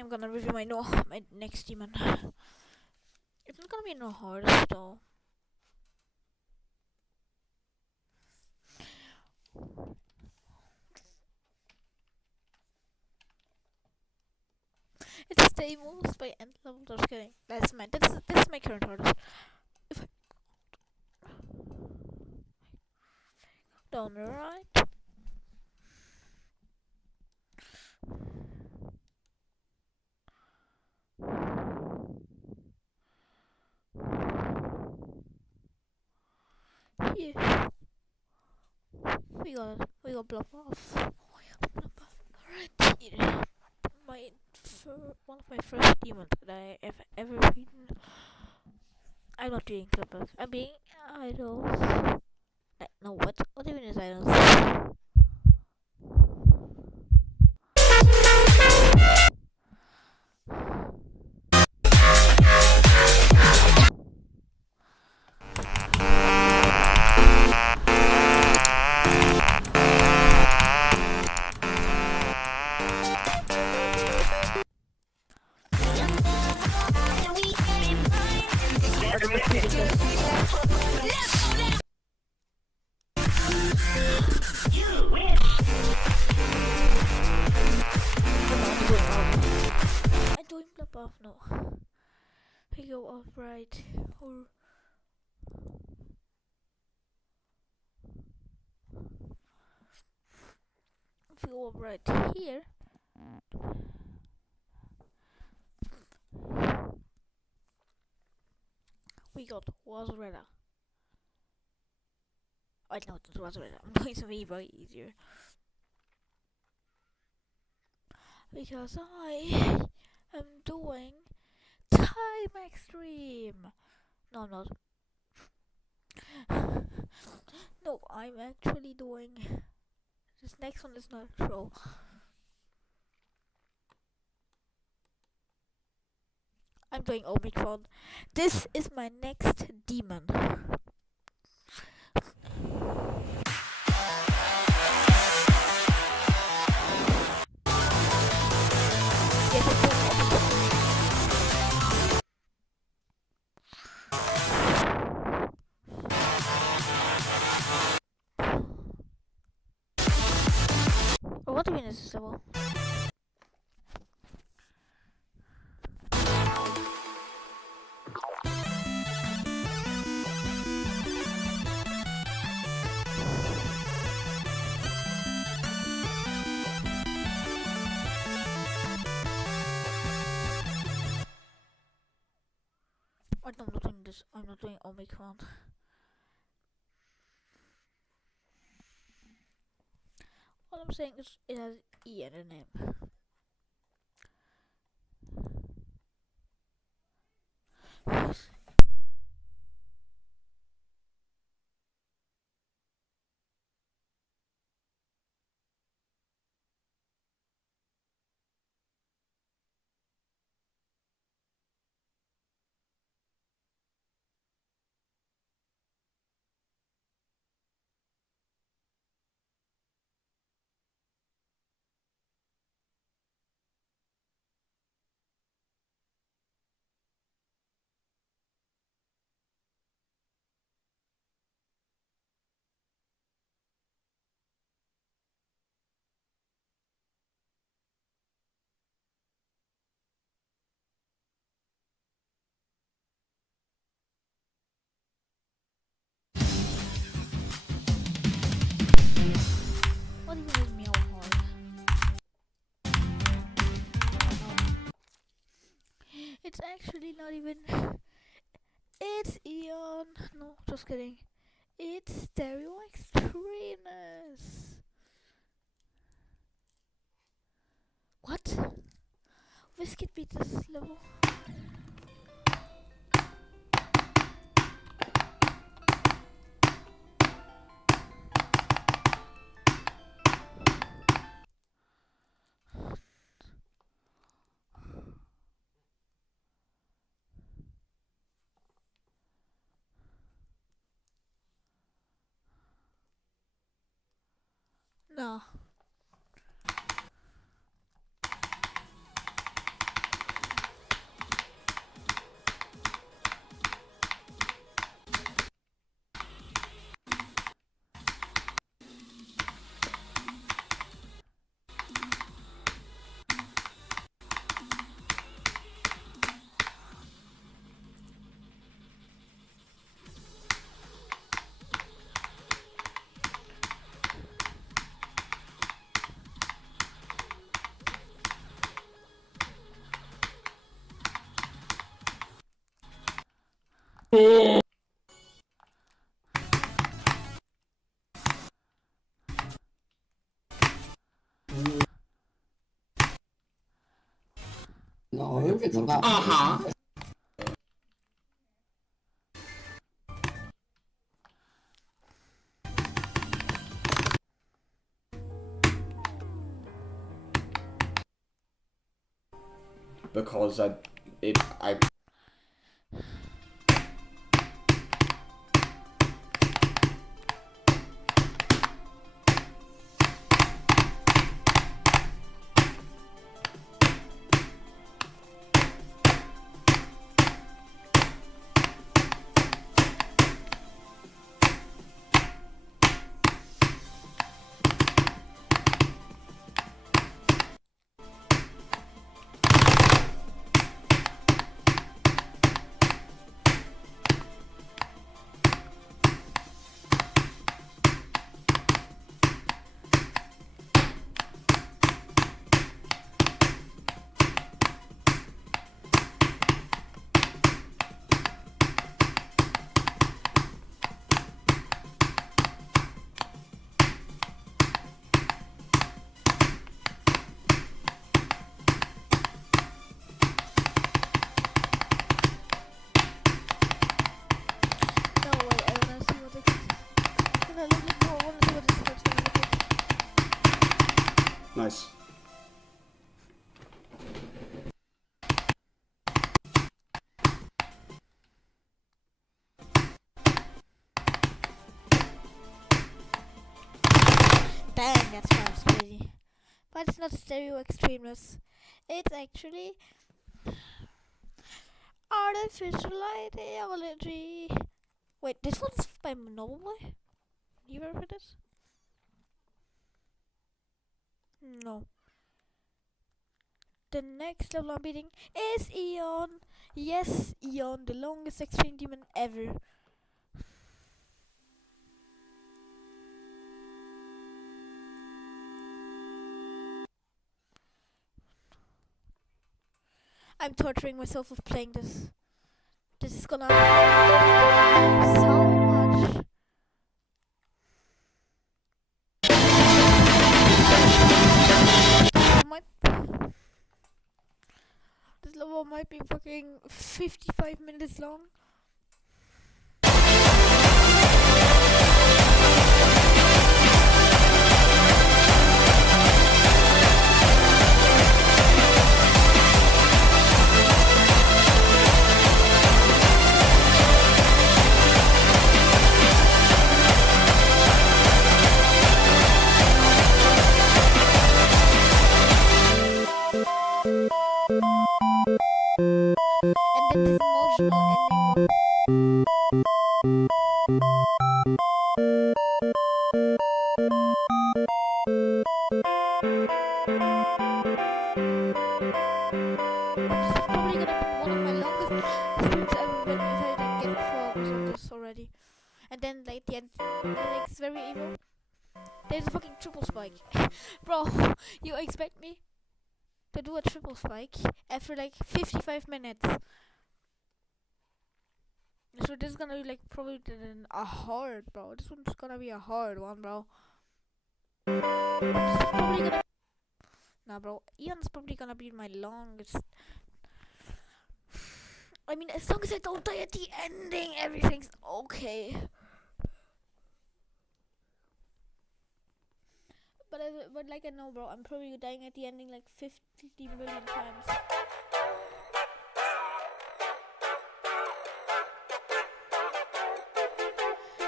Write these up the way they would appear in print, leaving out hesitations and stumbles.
I'm gonna review my next demon. It's not gonna be no hard though. It's Stamos by end level. Just kidding. That's my current hardest. If I down the right. Here we got block off. Right here. One of my first demons that I have ever beaten. I'm not doing clippers. I'm being idols. No, what even is idols? I'm doing blip off no. We go upright or if we go upright here. We got Wazreda. I know it's Wazreda. I'm going to be very easier. Because I am doing Time Extreme. No, I'm not. No, I'm actually doing. This next one is not a troll. I'm doing Omicron. This is my next demon. Yes, I'm doing Omicron. What do you mean this is level? I'm not doing this. I'm not doing Omicron. All I'm saying is it has E in the name. What even is Meow Hard? It's actually not even. It's Eon. No, just kidding. It's Stereo Extremeness. What? Whiskit beat this level. No. Uh-huh. Because I No way, I wanna see what it is. I wanna look it more, I wanna see what it's gonna look like. nice. Dang, that sounds crazy. But it's not stereo extremeness. It's actually artificial ideology. Wait, this one's by Noble Boy? You ever heard this? No. The next level I'm beating is Eon. Yes, Eon, the longest extreme demon ever. I'm torturing myself with playing this. This is gonna so much. This level might be fucking 55 minutes long. And then this emotional ending one. This is probably gonna be one of my longest streams ever when if I like get focus on this already. And then like the end like it's very evil. There's a fucking triple spike. Bro, you expect me to do a triple spike after like 55 minutes? So this is gonna be like probably a hard, bro. This one's gonna be a hard one, bro. This is probably gonna nah, bro. Eon's probably gonna be my longest. I mean, as long as I don't die at the ending, everything's okay. But like I know, bro, I'm probably dying at the ending like 50 million times.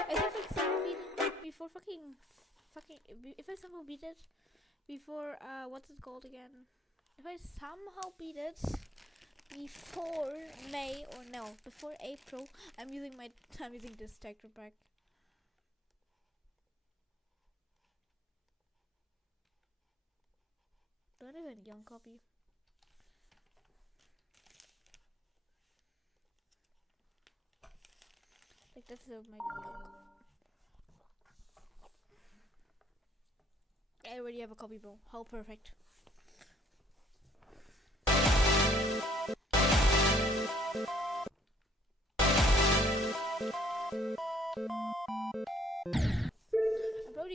I think like somehow beat it before fucking if I somehow beat it before what's it called again? If I somehow beat it before May or no, before April, I'm using this texture pack. Do I have a young copy? Like that's my I already have a copy, bro. How perfect.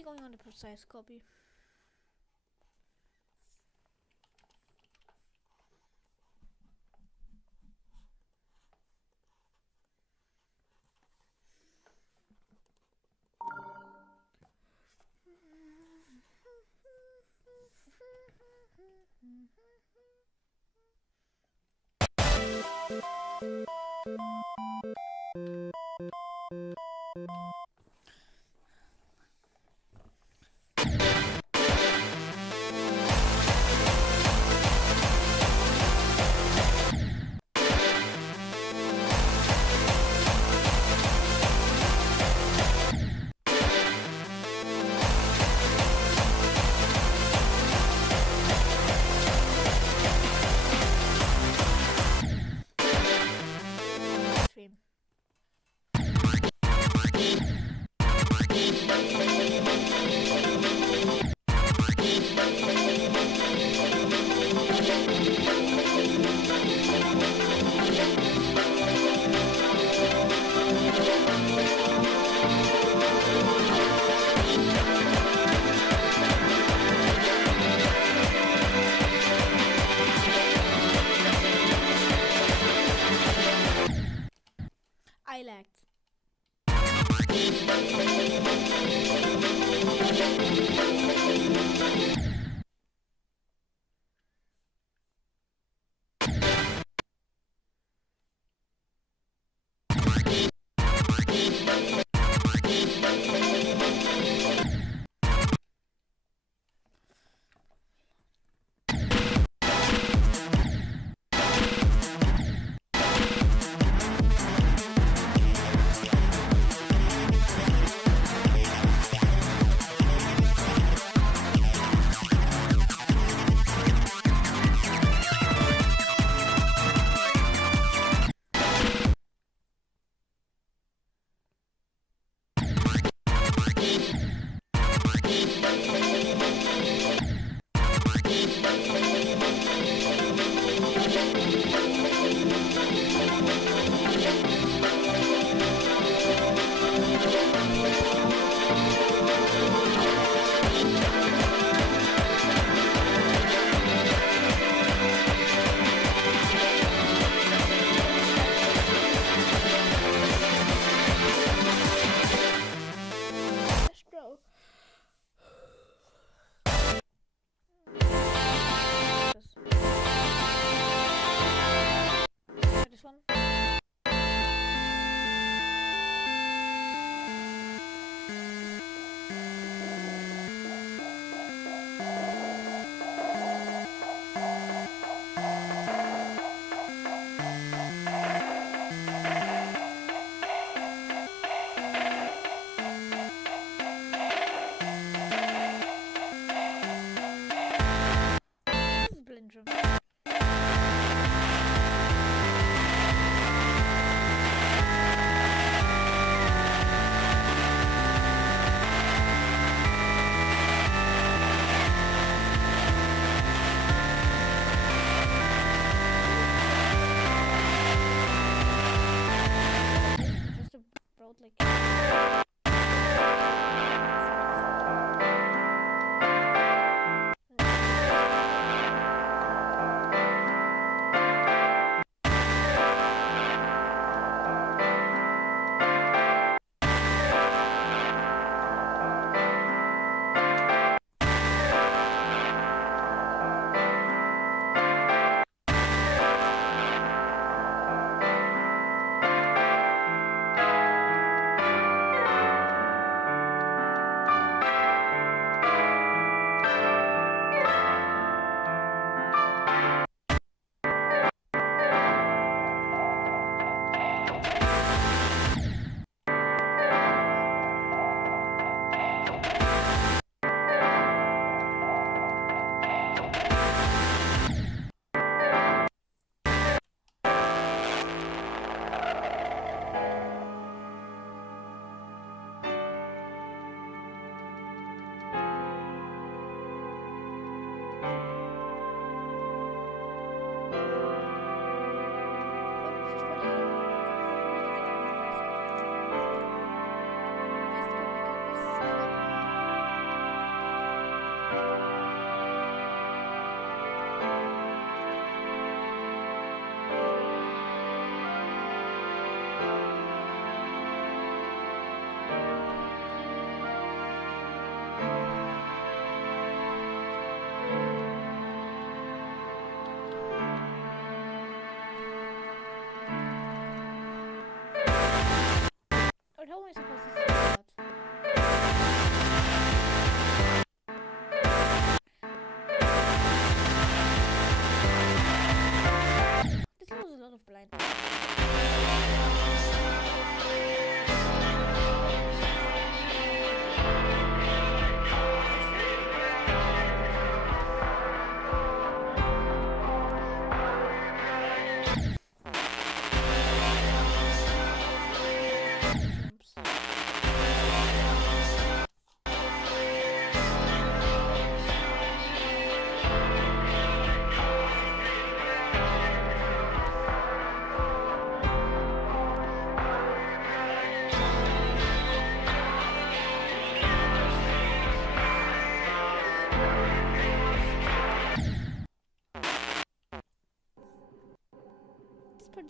going on the precise copy. Stream.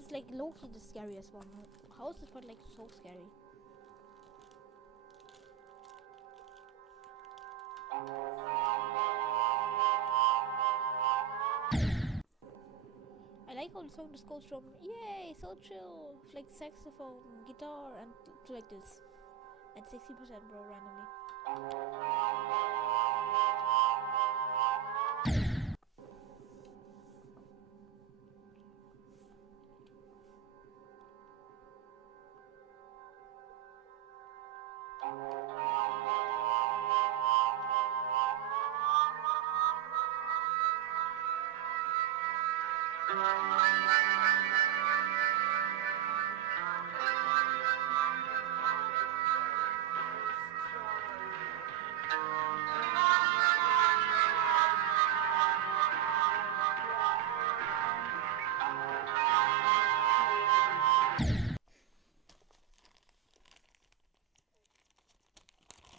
It's like low-key the scariest one. How is this part like so scary? I like how the song just goes from yay, so chill, like saxophone, guitar, and to like this. At 60% bro, randomly.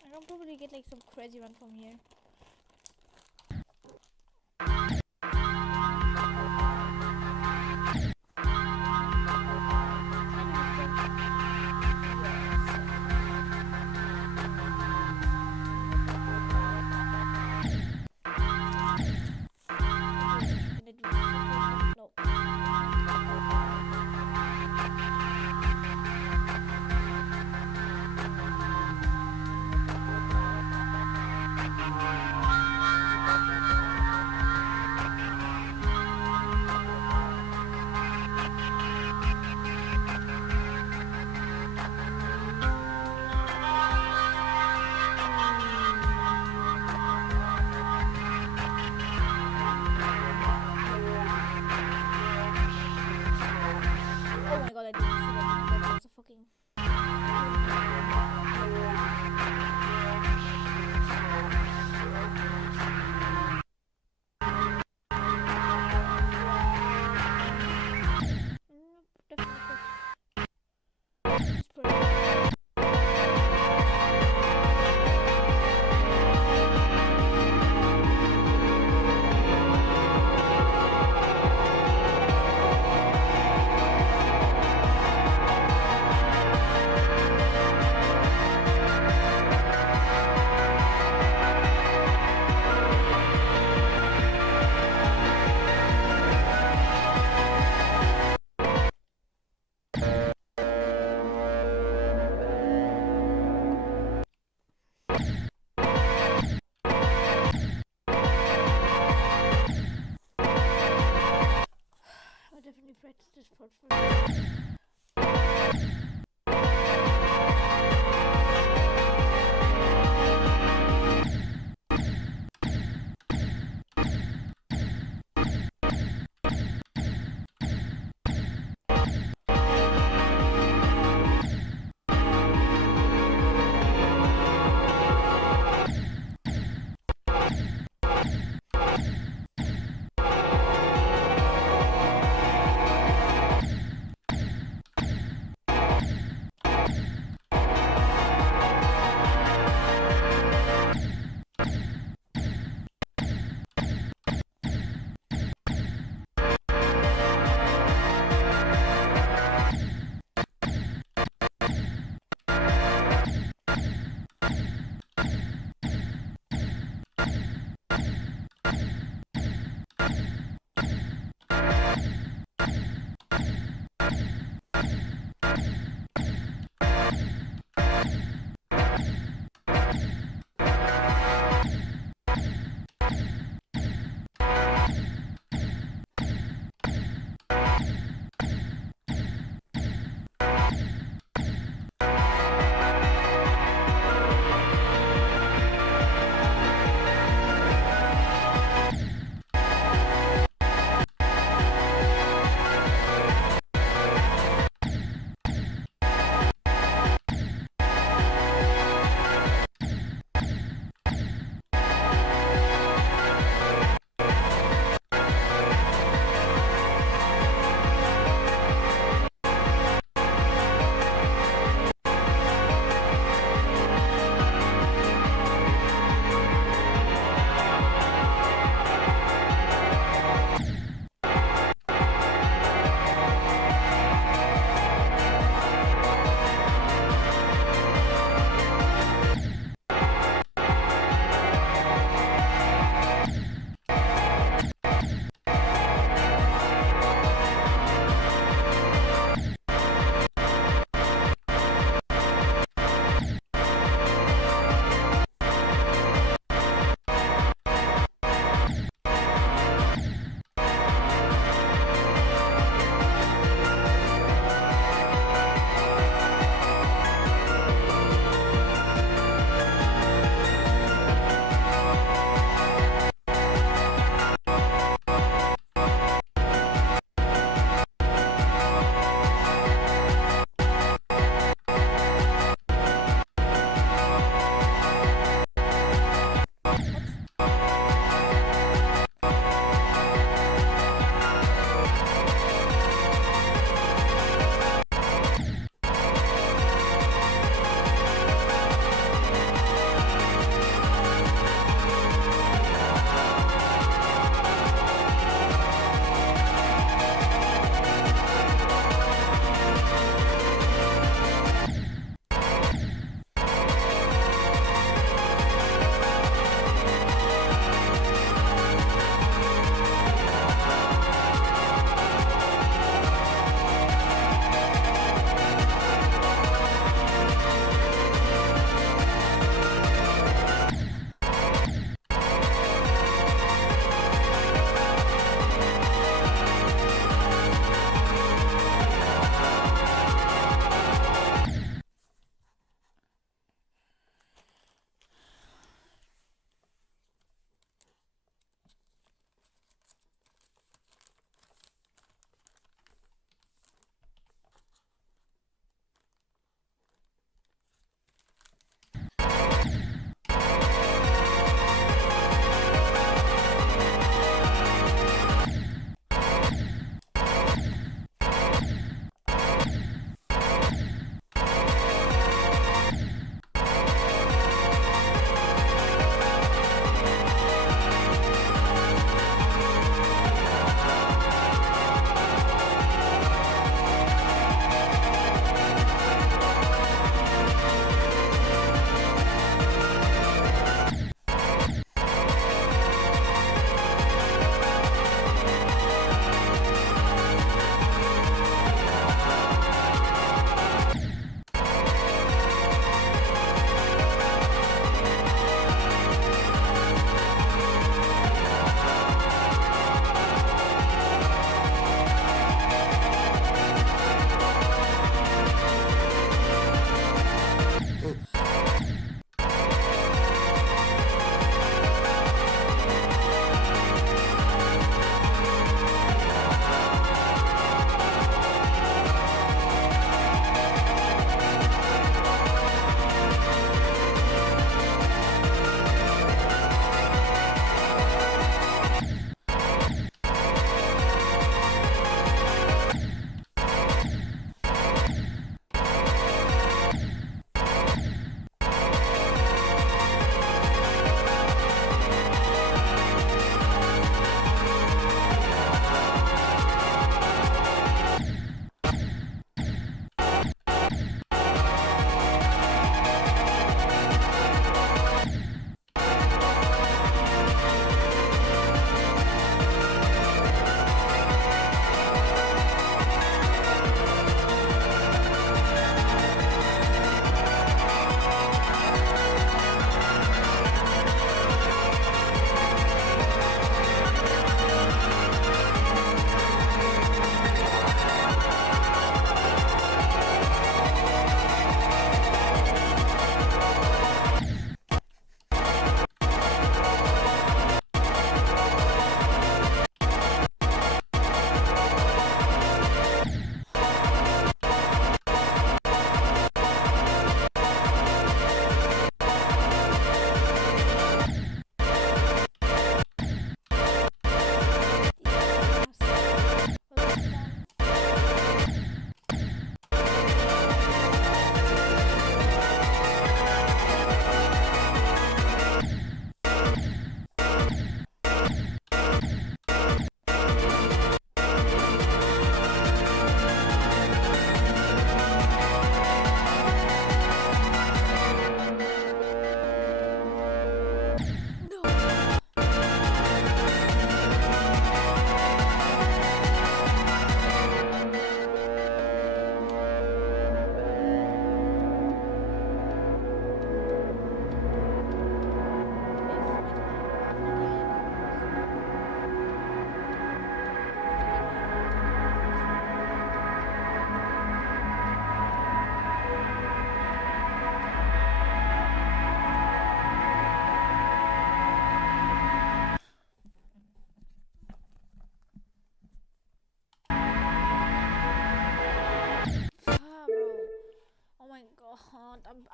I don't probably get like some crazy run from here.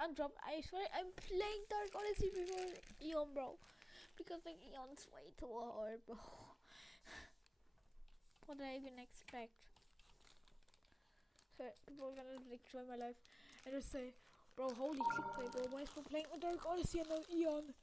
I swear I'm playing Dark Odyssey before Eon, bro. Because like Eon's way too hard, bro. What did I even expect? So people are gonna like join my life and just say, bro, holy clickbait, bro. Why is bro playing with Dark Odyssey and not Eon?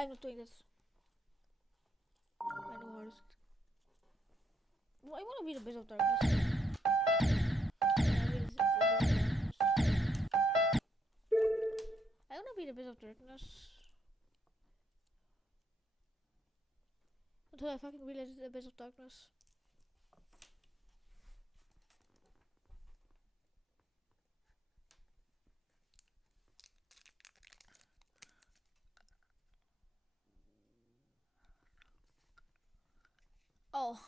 I'm not doing this. I know worst. Well, I want to be the Bit of Darkness. I want to be the Bit of Darkness. until I fucking realized the Abyss of Darkness. Oh.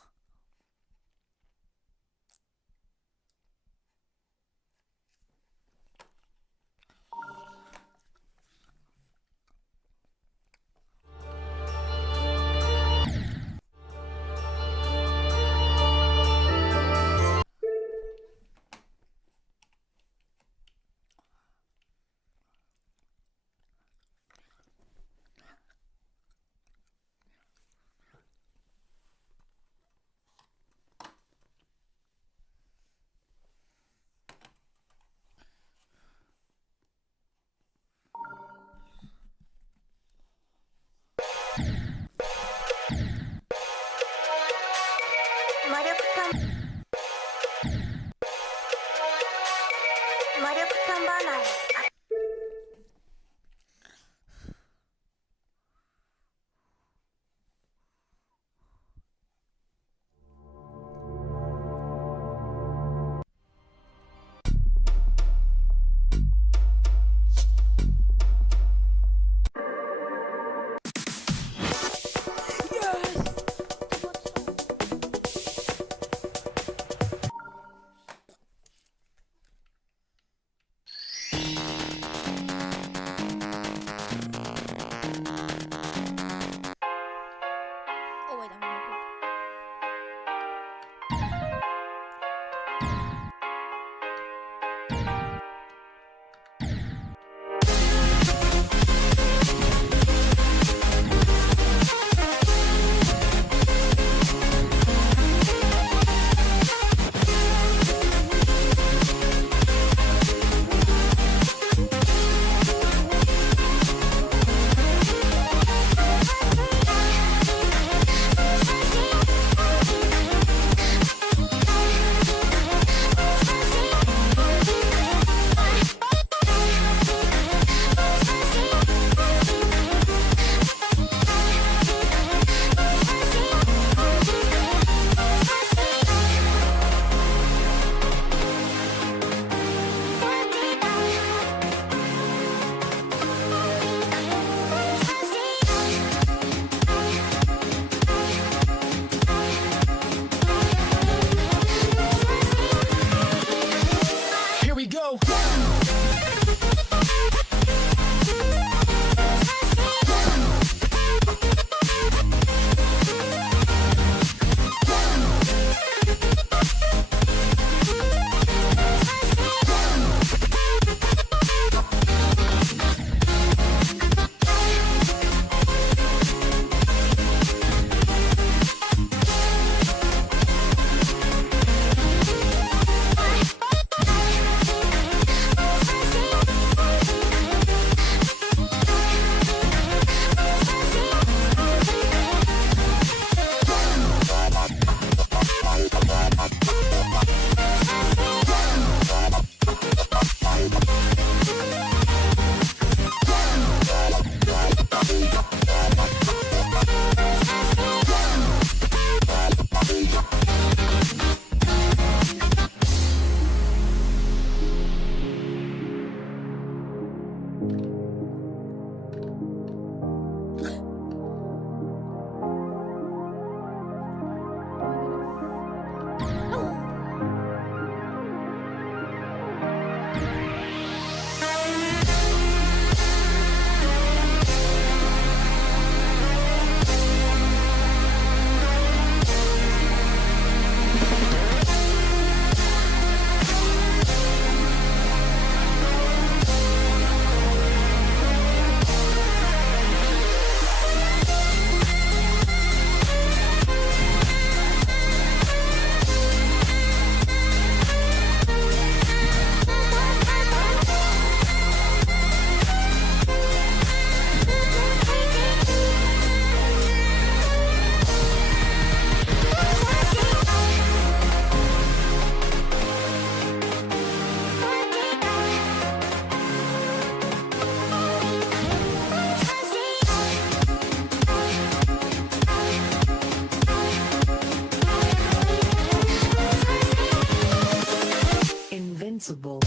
Invincible.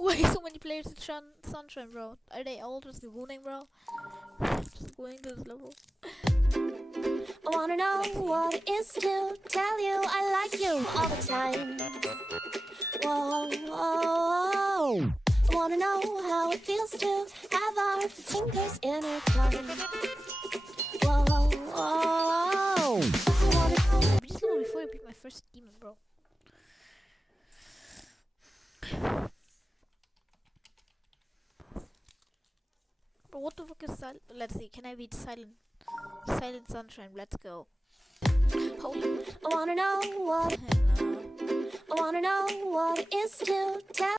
Why so many players in Sunshine, bro? Are they all just gooning, bro? Just going to this level. I wanna know what it is to tell you I like you all the time. Whoa, whoa. I wanna know how it feels to have our fingers intertwined. Whoa, whoa. I wanna know. I beat this level before I beat my first demon, bro. But what the fuck is silent? Let's see. Can I beat silent? Silent Sunshine. Let's go. Holy. I wanna know what. I wanna know what it is to tell.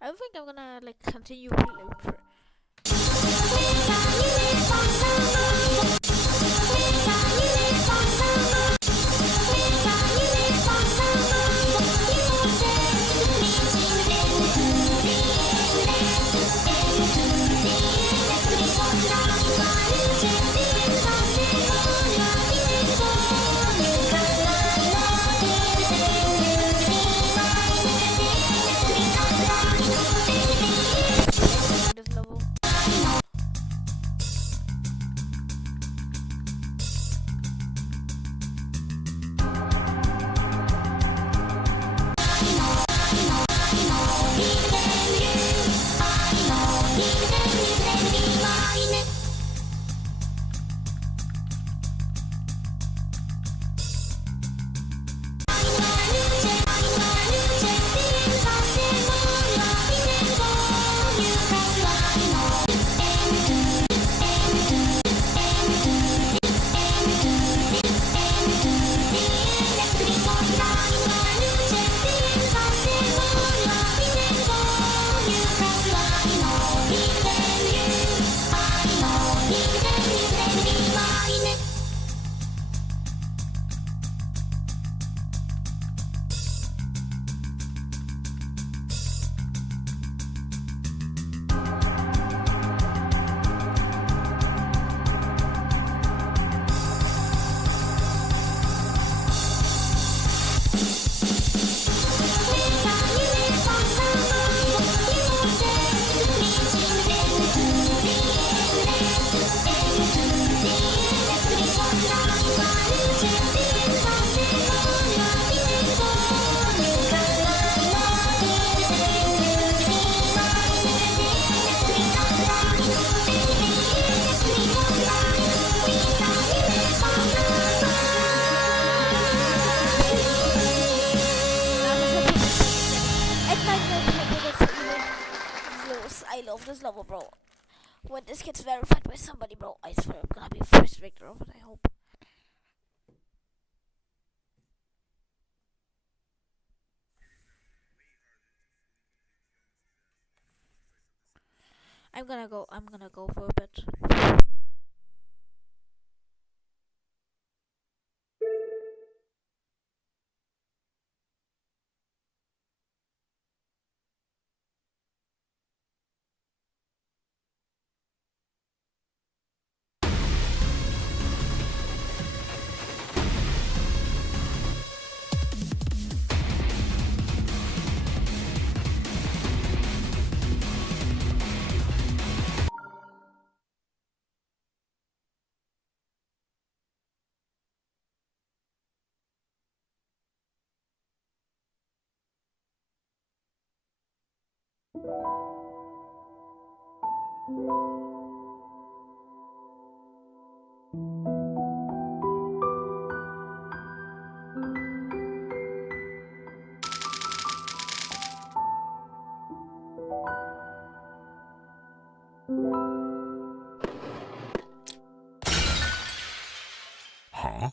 I think I'm gonna like continue reload for. This level. I love this level, bro. When this gets verified by somebody, bro, I swear I'm gonna be first victor of it, I hope. I'm gonna go for a bit. Huh?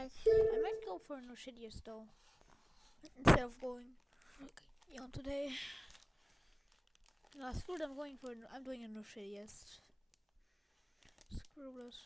guys. I might go for no shittiest though. Instead of going on today. Nah, screw it, I'm doing a no shittiest. Screw this.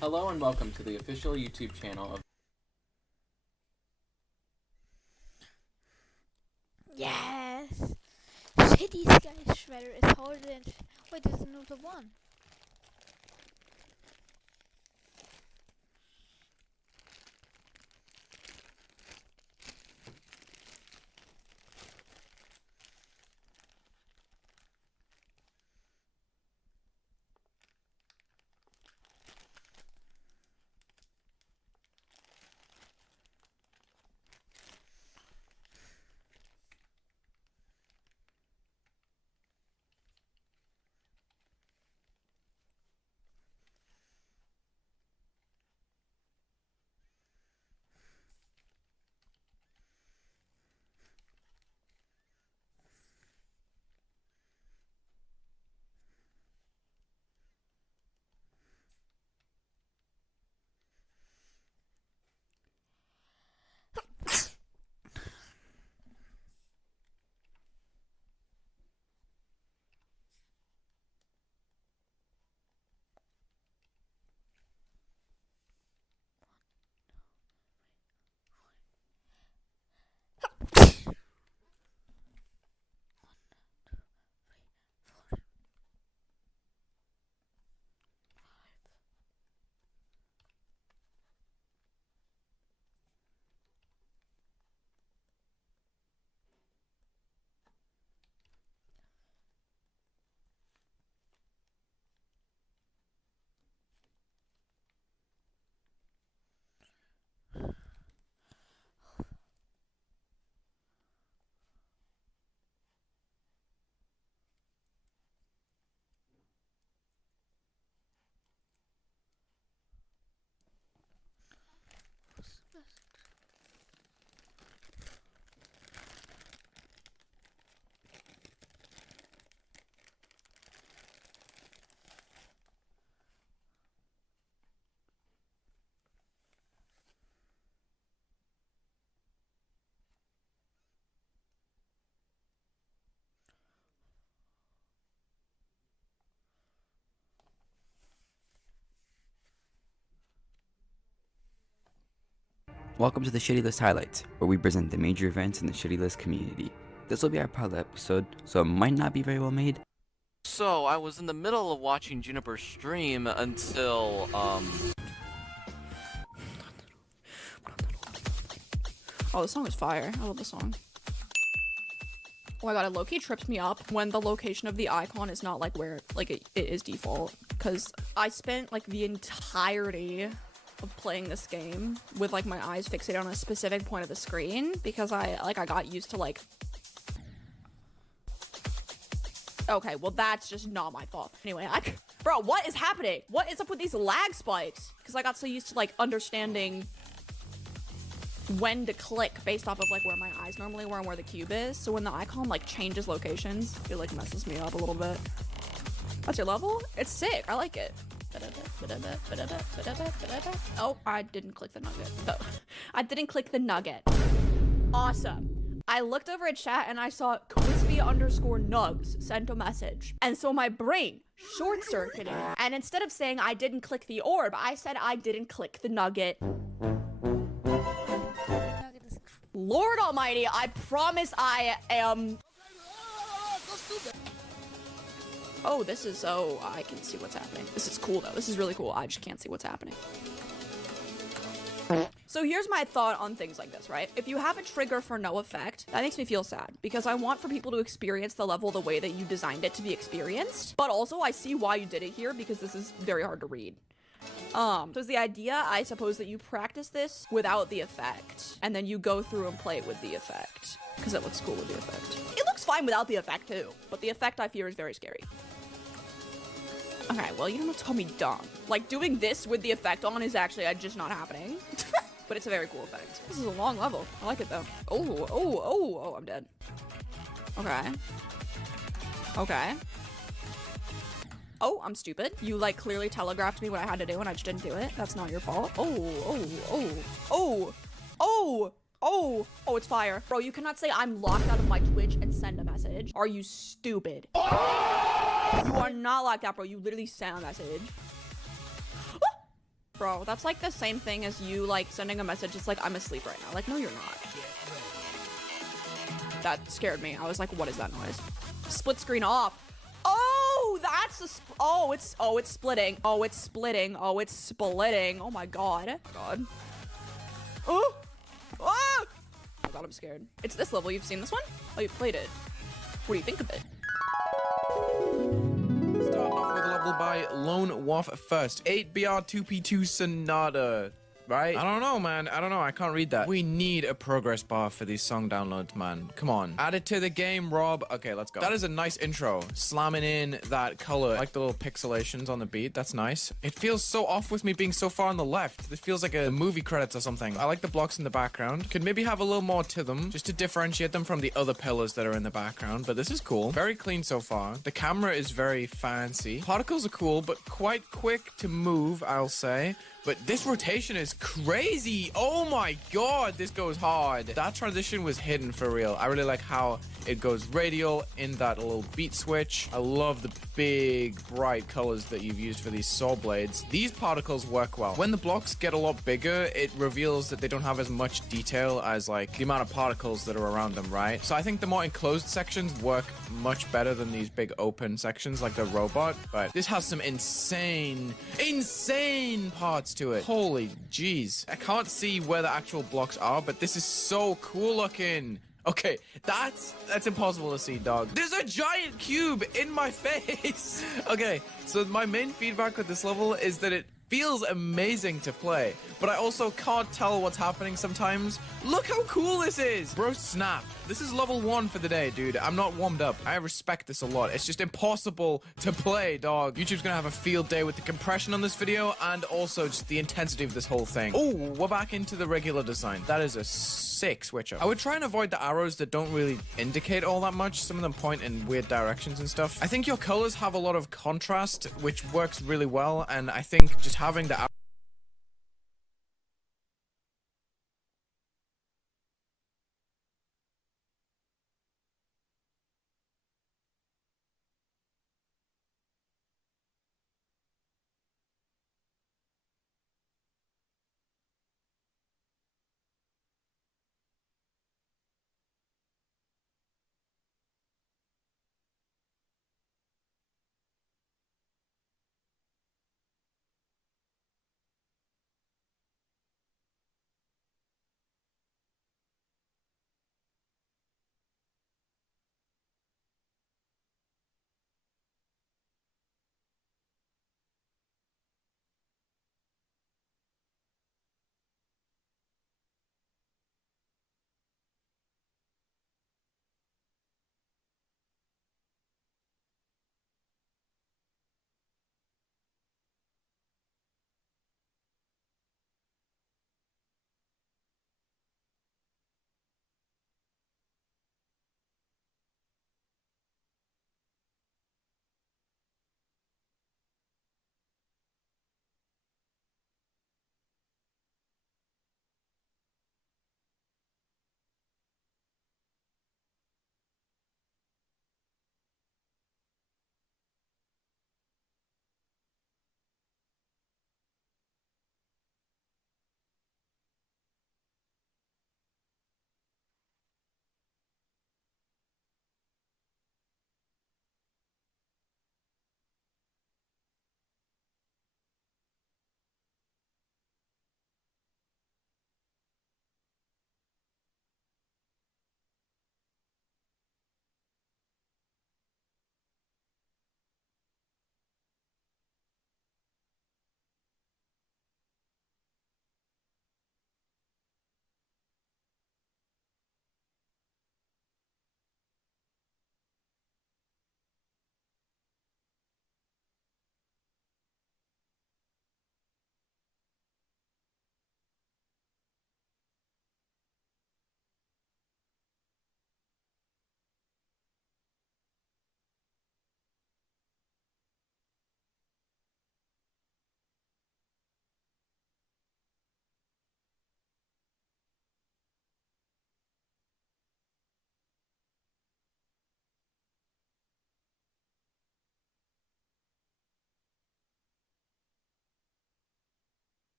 Hello and welcome to the official YouTube channel of Yes! Shitty Sky Shredder is harder than. Wait, there's another one. Welcome to the Shitty List Highlights, where we present the major events in the Shitty List community. This will be our pilot episode, so it might not be very well made. So, I was in the middle of watching Juniper stream until, Oh, this song is fire. I love the song. Oh my god, it low-key trips me up when the location of the icon is not like where it is default. Because I spent like the entirety of playing this game with like my eyes fixated on a specific point of the screen because I got used to like. Okay, well that's just not my fault. Anyway, bro, what is happening? What is up with these lag spikes? Because I got so used to like understanding when to click based off of like where my eyes normally were and where the cube is. So when the icon like changes locations, it like messes me up a little bit. That's your level? It's sick. I like it. Oh, I didn't click the nugget. Oh, I didn't click the nugget. Awesome. I looked over at chat and I saw Crispy_Nugs sent a message. And so my brain short-circuited. And instead of saying I didn't click the orb, I said I didn't click the nugget. Lord Almighty, I promise I am... Oh, this is, oh, I can see what's happening. This is cool though. This is really cool. I just can't see what's happening. So here's my thought on things like this, right? If you have a trigger for no effect, that makes me feel sad because I want for people to experience the level the way that you designed it to be experienced. But also I see why you did it here because this is very hard to read. So is the idea, I suppose, that you practice this without the effect and then you go through and play it with the effect because it looks cool with the effect. It looks fine without the effect too, but the effect I fear is very scary. Okay, well, you don't have to call me dumb. Like, doing this with the effect on is actually just not happening. But it's a very cool effect. This is a long level. I like it, though. Oh, I'm dead. Okay. Okay. Oh, I'm stupid. You, like, clearly telegraphed me what I had to do, and I just didn't do it. That's not your fault. Oh, it's fire. Bro, you cannot say I'm locked out of my Twitch and send a message. Are you stupid? You are not locked out, bro. You literally sent a message. Bro, that's like the same thing as you, like, sending a message. It's like, I'm asleep right now. Like, no, you're not. That scared me. I was like, what is that noise? Split screen off. Oh, that's a it's splitting. Oh, it's splitting. Oh, it's splitting. Oh my god. Oh! Oh! Oh god, I'm scared. It's this level. You've seen this one? Oh, you've played it. What do you think of it? Starting off with a level by Lone Wolf first. 8BR2P2 Sonata. Right? I don't know, man. I don't know. I can't read that. We need a progress bar for these song downloads, man. Come on. Add it to the game, Rob. Okay, let's go. That is a nice intro. Slamming in that color. I like the little pixelations on the beat. That's nice. It feels so off with me being so far on the left. This feels like a movie credits or something. I like the blocks in the background. Could maybe have a little more to them just to differentiate them from the other pillars that are in the background. But this is cool. Very clean so far. The camera is very fancy. Particles are cool, but quite quick to move, I'll say. But this rotation is crazy. Oh my god, this goes hard. That transition was hidden for real. I really like how it goes radial in that little beat switch. I love the big, bright colors that you've used for these saw blades. These particles work well. When the blocks get a lot bigger, it reveals that they don't have as much detail as like the amount of particles that are around them, right? So I think the more enclosed sections work much better than these big open sections like the robot. But this has some insane parts to it. Holy jeez. I can't see where the actual blocks are, but this is so cool looking. Okay, that's impossible to see, dog. There's a giant cube in my face. Okay, so my main feedback with this level is that it feels amazing to play, but I also can't tell what's happening sometimes. Look how cool this is. Bro, snap. This is level 1 for the day, dude. I'm not warmed up. I respect this a lot. It's just impossible to play, dog. YouTube's gonna have a field day with the compression on this video and also just the intensity of this whole thing. Oh, we're back into the regular design. That is a sick switch up. I would try and avoid the arrows that don't really indicate all that much. Some of them point in weird directions and stuff. I think your colors have a lot of contrast, which works really well, and I think just having the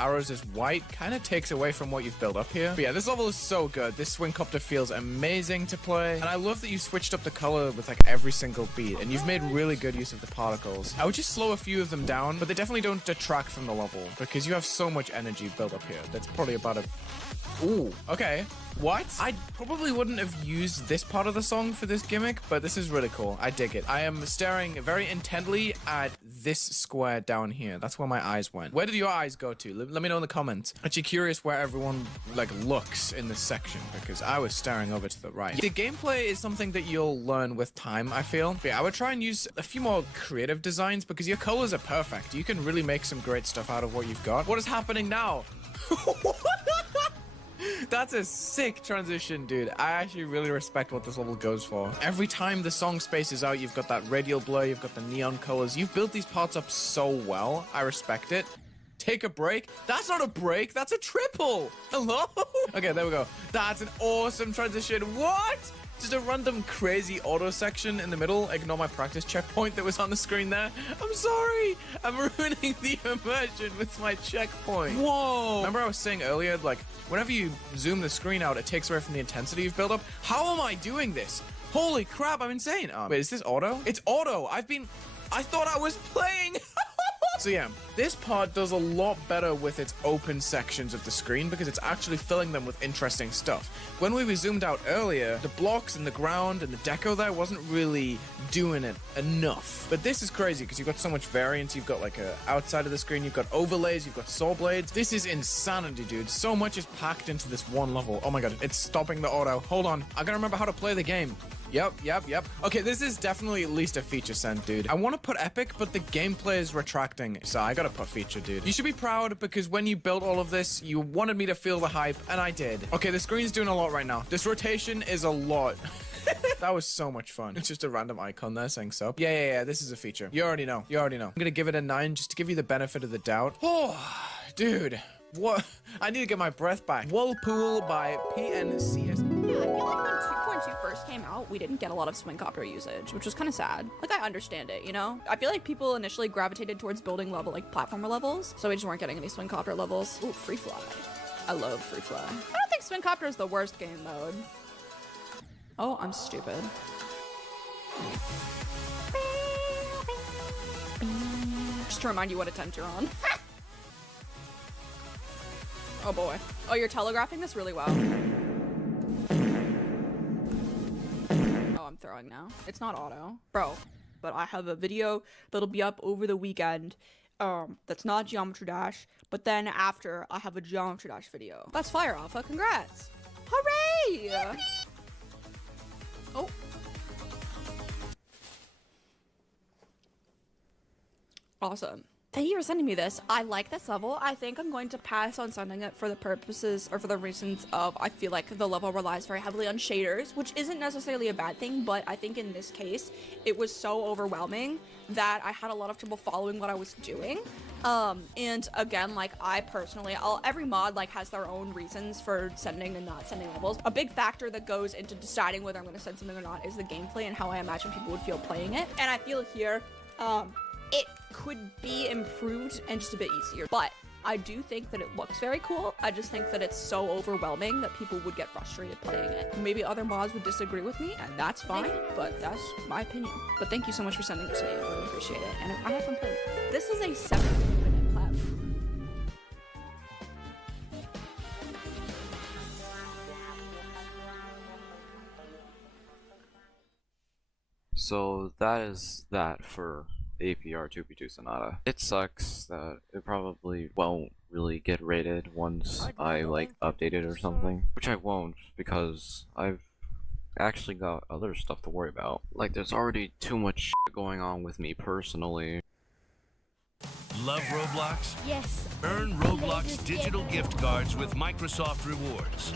arrows as white kind of takes away from what you've built up here. But yeah, this level is so good. This swing copter feels amazing to play. And I love that you switched up the color with like every single beat. And you've made really good use of the particles. I would just slow a few of them down, but they definitely don't detract from the level because you have so much energy built up here. That's probably about a... Ooh, okay. What? I probably wouldn't have used this part of the song for this gimmick, but this is really cool. I dig it. I am staring very intently at this square down here. That's where my eyes went. Where did your eyes go to? Let me know in the comments. Actually curious where everyone like looks in this section because I was staring over to the right. The gameplay is something that you'll learn with time, I feel. But yeah, I would try and use a few more creative designs because your colors are perfect. You can really make some great stuff out of what you've got. What is happening now? That's a sick transition, dude. I actually really respect what this level goes for. Every time the song spaces out, you've got that radial blur, you've got the neon colors. You've built these parts up so well. I respect it. Take a break. That's not a break. That's a triple. Hello? Okay, there we go. That's an awesome transition. What? Just a random crazy auto section in the middle. Ignore my practice checkpoint that was on the screen there. I'm sorry. I'm ruining the immersion with my checkpoint. Whoa. Remember I was saying earlier, like, whenever you zoom the screen out, it takes away from the intensity you've built up. How am I doing this? Holy crap, I'm insane. Wait, is this auto? It's auto. I thought I was playing. So yeah, this part does a lot better with its open sections of the screen because it's actually filling them with interesting stuff. When we zoomed out earlier, the blocks and the ground and the deco there wasn't really doing it enough. But this is crazy because you've got so much variance. You've got like a outside of the screen, you've got overlays, you've got saw blades. This is insanity, dude. So much is packed into this one level. Oh my god, it's stopping the auto. Hold on, I gotta remember how to play the game. Yep. Okay, this is definitely at least a feature send, dude. I want to put epic, but the gameplay is retracting, so I gotta put feature, dude. You should be proud because when you built all of this, you wanted me to feel the hype, and I did. Okay, the screen's doing a lot right now. This rotation is a lot. That was so much fun. It's just a random icon there saying sub. Yeah, this is a feature. You already know. I'm gonna give it a 9 just to give you the benefit of the doubt. Oh, dude. What? I need to get my breath back. Whirlpool by PNCS. Yeah, I feel like when 2.2 first came out, we didn't get a lot of swing copter usage, which was kind of sad. Like, I understand it, you know? I feel like people initially gravitated towards building level, like, platformer levels, so we just weren't getting any swing copter levels. Ooh, free fly. I love free fly. I don't think swing copter is the worst game mode. Oh, I'm stupid. Just to remind you what attempt you're on. Oh boy. Oh, you're telegraphing this really well. Oh, I'm throwing now. It's not auto. Bro, but I have a video that'll be up over the weekend that's not Geometry Dash, but then after I have a Geometry Dash video. That's fire, Alpha. Congrats. Hooray! Oh. Awesome. Thank you for sending me this. I like this level. I think I'm going to pass on sending it for the purposes or for the reasons of I feel like the level relies very heavily on shaders, which isn't necessarily a bad thing, but I think in this case, it was so overwhelming that I had a lot of trouble following what I was doing. And again, like I personally, every mod like has their own reasons for sending and not sending levels. A big factor that goes into deciding whether I'm going to send something or not is the gameplay and how I imagine people would feel playing it. And I feel here, it could be improved and just a bit easier, but I do think that it looks very cool. I just think that it's so overwhelming that people would get frustrated playing it. Maybe other mods would disagree with me, and that's fine, but that's my opinion. But thank you so much for sending this to me. I really appreciate it, and I have fun playing it. This is a 7-minute platform. So that is that for APR 2P2 Sonata. It sucks that it probably won't really get rated once I like update it or something, which I won't because I've actually got other stuff to worry about. Like there's already too much shit going on with me personally. Love Roblox? Yes. Earn Roblox digital gift cards with Microsoft Rewards.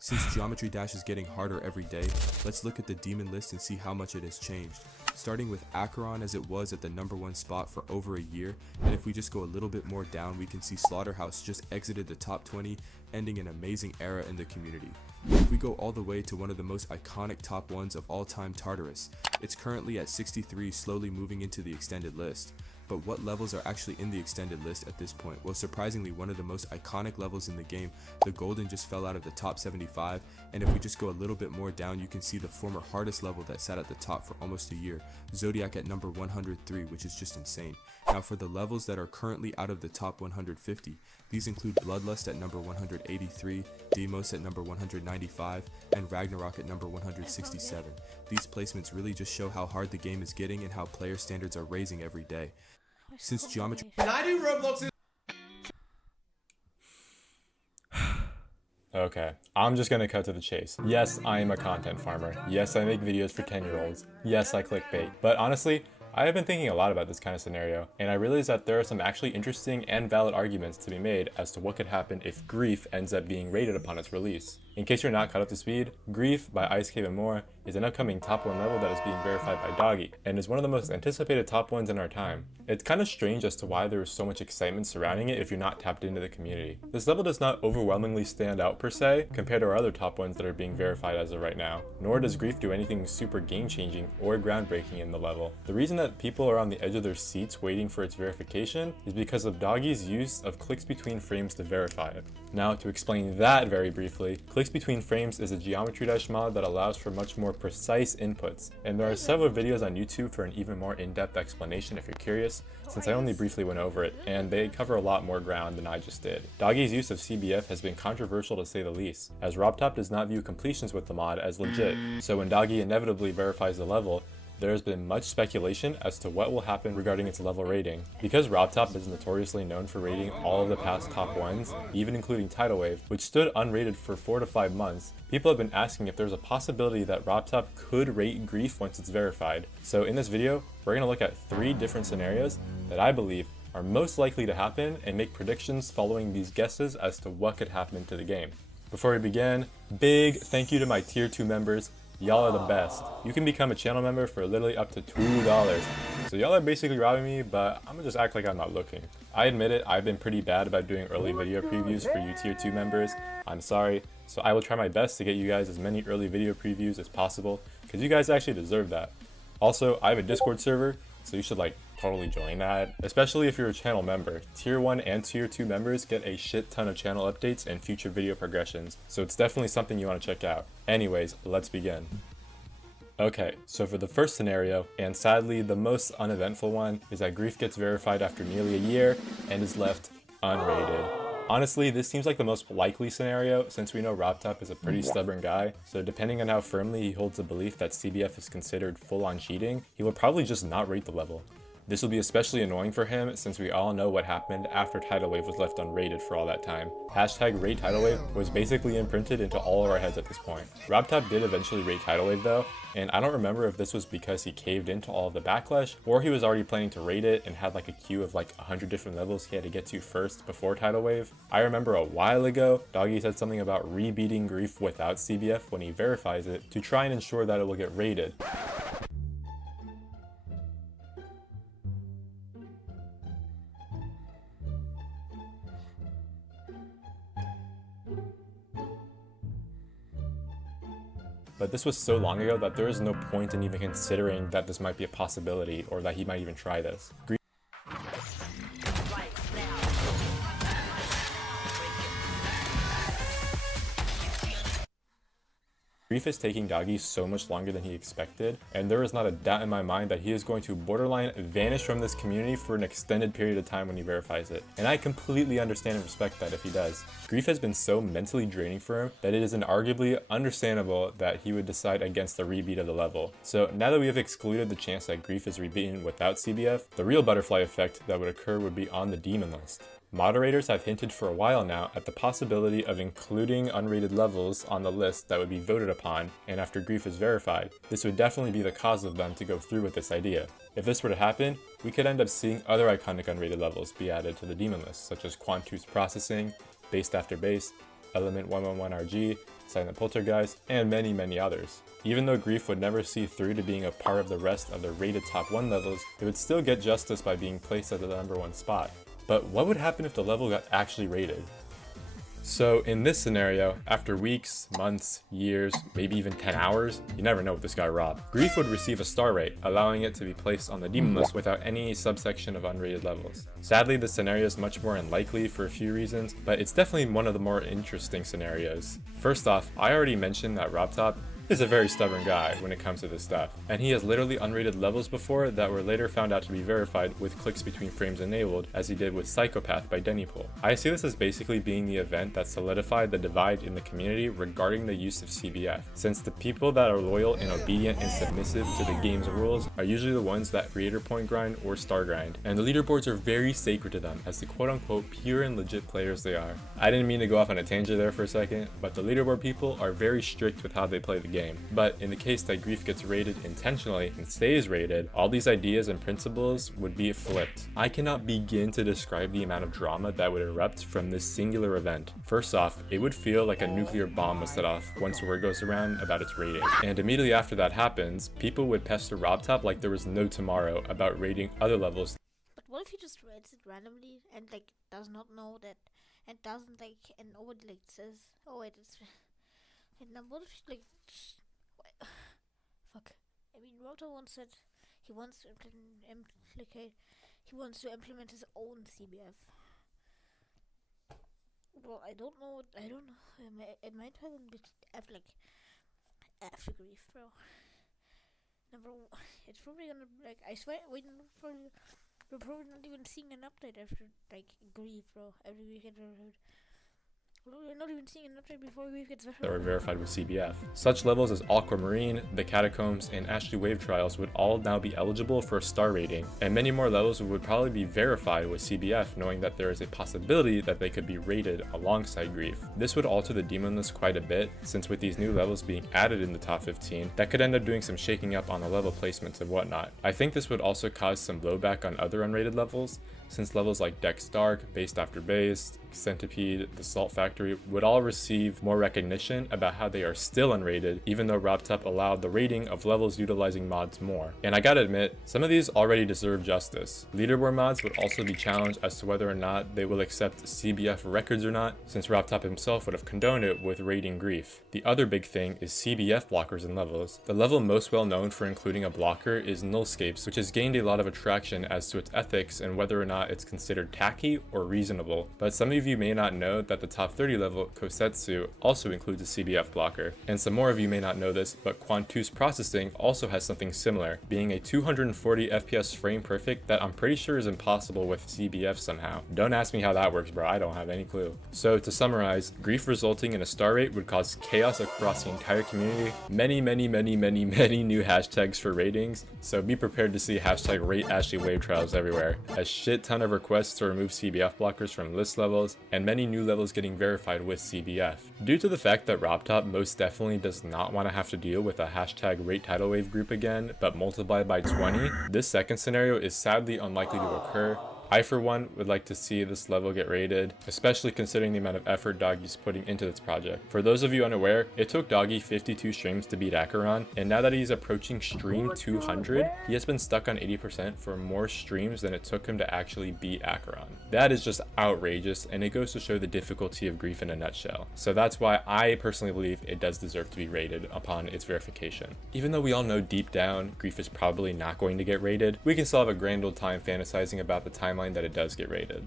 Since Geometry Dash is getting harder every day, let's look at the demon list and see how much it has changed. Starting with Acheron as it was at the #1 spot for over a year, and if we just go a little bit more down, we can see Slaughterhouse just exited the top 20, ending an amazing era in the community. If we go all the way to one of the most iconic top 1s of all time, Tartarus, it's currently at 63, slowly moving into the extended list. But what levels are actually in the extended list at this point? Well, surprisingly, one of the most iconic levels in the game, the Golden, just fell out of the top 75, and if we just go a little bit more down, you can see the former hardest level that sat at the top for almost a year, Zodiac at number 103, which is just insane. Now for the levels that are currently out of the top 150, these include Bloodlust at number 183, Deimos at number 195, and Ragnarok at number 167. These placements really just show how hard the game is getting and how player standards are raising every day. Since geometry... Can I do Roblox? Okay, I'm just gonna cut to the chase. Yes, I am a content farmer. Yes, I make videos for 10-year-olds. Yes, I clickbait. But honestly, I have been thinking a lot about this kind of scenario, and I realized that there are some actually interesting and valid arguments to be made as to what could happen if Grief ends up being rated upon its release. In case you're not caught up to speed, Grief by Ice Cave and More is an upcoming top 1 level that is being verified by Doggy, and is one of the most anticipated top 1s in our time. It's kind of strange as to why there is so much excitement surrounding it if you're not tapped into the community. This level does not overwhelmingly stand out per se, compared to our other top 1s that are being verified as of right now, nor does Grief do anything super game-changing or groundbreaking in the level. The reason that people are on the edge of their seats waiting for its verification is because of Doggy's use of clicks between frames to verify it. Now, to explain that very briefly, clicks between frames is a Geometry Dash mod that allows for much more precise inputs, and there are several videos on YouTube for an even more in-depth explanation if you're curious, since I only briefly went over it, and they cover a lot more ground than I just did. Doggy's use of CBF has been controversial to say the least, as RobTop does not view completions with the mod as legit, so when Doggy inevitably verifies the level, there has been much speculation as to what will happen regarding its level rating. Because RobTop is notoriously known for rating all of the past top 1s, even including Tidal Wave, which stood unrated for 4 to 5 months, people have been asking if there's a possibility that RobTop could rate Grief once it's verified. So in this video, we're going to look at 3 different scenarios that I believe are most likely to happen and make predictions following these guesses as to what could happen to the game. Before we begin, big thank you to my tier 2 members. Y'all are the best. You can become a channel member for literally up to $2. So y'all are basically robbing me, but I'm gonna just act like I'm not looking. I admit it, I've been pretty bad about doing early video previews for you tier 2 members. I'm sorry. So I will try my best to get you guys as many early video previews as possible, because you guys actually deserve that. Also, I have a Discord server, so you should totally join that, especially if you're a channel member. Tier 1 and Tier 2 members get a shit ton of channel updates and future video progressions, so it's definitely something you want to check out. Anyways, let's begin. Okay, so for the first scenario, and sadly the most uneventful one, is that Grief gets verified after nearly a year and is left unrated. Honestly, this seems like the most likely scenario since we know RobTop is a pretty stubborn guy, so depending on how firmly he holds the belief that CBF is considered full-on cheating, he will probably just not rate the level. This will be especially annoying for him since we all know what happened after Tidal Wave was left unrated for all that time. Hashtag rate Tidal Wave was basically imprinted into all of our heads at this point. RobTop did eventually rate Tidal Wave though, and I don't remember if this was because he caved into all of the backlash or he was already planning to rate it and had a queue of 100 different levels he had to get to first before Tidal Wave. I remember a while ago, Doggy said something about rebeating Grief without CBF when he verifies it to try and ensure that it will get rated. But this was so long ago that there is no point in even considering that this might be a possibility or that he might even try this. Grief is taking Doggy so much longer than he expected, and there is not a doubt in my mind that he is going to borderline vanish from this community for an extended period of time when he verifies it. And I completely understand and respect that if he does. Grief has been so mentally draining for him that it is inarguably understandable that he would decide against the rebeat of the level. So now that we have excluded the chance that Grief is rebeaten without CBF, the real butterfly effect that would occur would be on the demon list. Moderators have hinted for a while now at the possibility of including unrated levels on the list that would be voted upon, and after Grief is verified, this would definitely be the cause of them to go through with this idea. If this were to happen, we could end up seeing other iconic unrated levels be added to the demon list, such as Quantus Processing, Based After Based, Element 111RG, Silent Poltergeist, and many others. Even though Grief would never see through to being a part of the rest of the rated top 1 levels, it would still get justice by being placed at the #1 spot. But what would happen if the level got actually rated? So in this scenario, after weeks, months, years, maybe even 10 hours, you never know what this guy robbed, Grief would receive a star rate, allowing it to be placed on the demon list without any subsection of unrated levels. Sadly, this scenario is much more unlikely for a few reasons, but it's definitely one of the more interesting scenarios. First off, I already mentioned that RobTop is a very stubborn guy when it comes to this stuff, and he has literally unrated levels before that were later found out to be verified with clicks between frames enabled, as he did with Psychopath by Dennypool. I see this as basically being the event that solidified the divide in the community regarding the use of CBF, since the people that are loyal and obedient and submissive to the game's rules are usually the ones that creator point grind or star grind, and the leaderboards are very sacred to them as the quote-unquote pure and legit players they are. I didn't mean to go off on a tangent there for a second, but the leaderboard people are very strict with how they play the game. But in the case that Grief gets raided intentionally and stays raided, all these ideas and principles would be flipped. I cannot begin to describe the amount of drama that would erupt from this singular event. First off, it would feel like a nuclear bomb was set off once word goes around about its raiding. And immediately after that happens, people would pester RobTop like there was no tomorrow about raiding other levels. But what if he just raids it randomly and like does not know that, and doesn't like, and nobody like says, oh wait, it's, and now what if he like, fuck. I mean, RobTop once said he wants to implement his own CBF. Well, I don't know. It might happen like after Grief, bro. It's probably gonna like, I swear we're probably not even seeing an update after like Grief, bro. Every weekend we're not even seeing an update before Grief gets verified. That were verified with CBF. Such levels as Aquamarine, the Catacombs, and Ashley Wave Trials would all now be eligible for a star rating, and many more levels would probably be verified with CBF, knowing that there is a possibility that they could be rated alongside Grief. This would alter the demon list quite a bit, since with these new levels being added in the top 15, that could end up doing some shaking up on the level placements and whatnot. I think this would also cause some blowback on other unrated levels, since levels like Dex Dark, Based After Based, Centipede, the Salt Factory would all receive more recognition about how they are still unrated, even though RobTop allowed the rating of levels utilizing mods more. And I gotta admit, some of these already deserve justice. Leaderboard mods would also be challenged as to whether or not they will accept CBF records or not, since RobTop himself would have condoned it with raiding Grief. The other big thing is CBF blockers and levels. The level most well known for including a blocker is Nullscapes, which has gained a lot of attraction as to its ethics and whether or not it's considered tacky or reasonable. But some of you may not know that the top 30 level Kosetsu also includes a CBF blocker, and some more of you may not know this, but Quantus Processing also has something similar, being a 240 FPS frame perfect that I'm pretty sure is impossible with CBF somehow. Don't ask me how that works, bro, I don't have any clue. So to summarize, Grief resulting in a star rate would cause chaos across the entire community, many new hashtags for ratings, so be prepared to see hashtag rate Ashley Wave Trials everywhere, a shit ton of requests to remove CBF blockers from list levels, and many new levels getting verified with CBF. Due to the fact that RobTop most definitely does not want to have to deal with a hashtag rate tidal wave group again, but multiplied by 20, this second scenario is sadly unlikely to occur. I for one would like to see this level get rated, especially considering the amount of effort Doggy's putting into this project. For those of you unaware, it took Doggy 52 streams to beat Acheron, and now that he's approaching stream 200, he has been stuck on 80% for more streams than it took him to actually beat Acheron. That is just outrageous, and it goes to show the difficulty of Grief in a nutshell. So that's why I personally believe it does deserve to be rated upon its verification. Even though we all know deep down Grief is probably not going to get rated, we can still have a grand old time fantasizing about the timeline that it does get rated.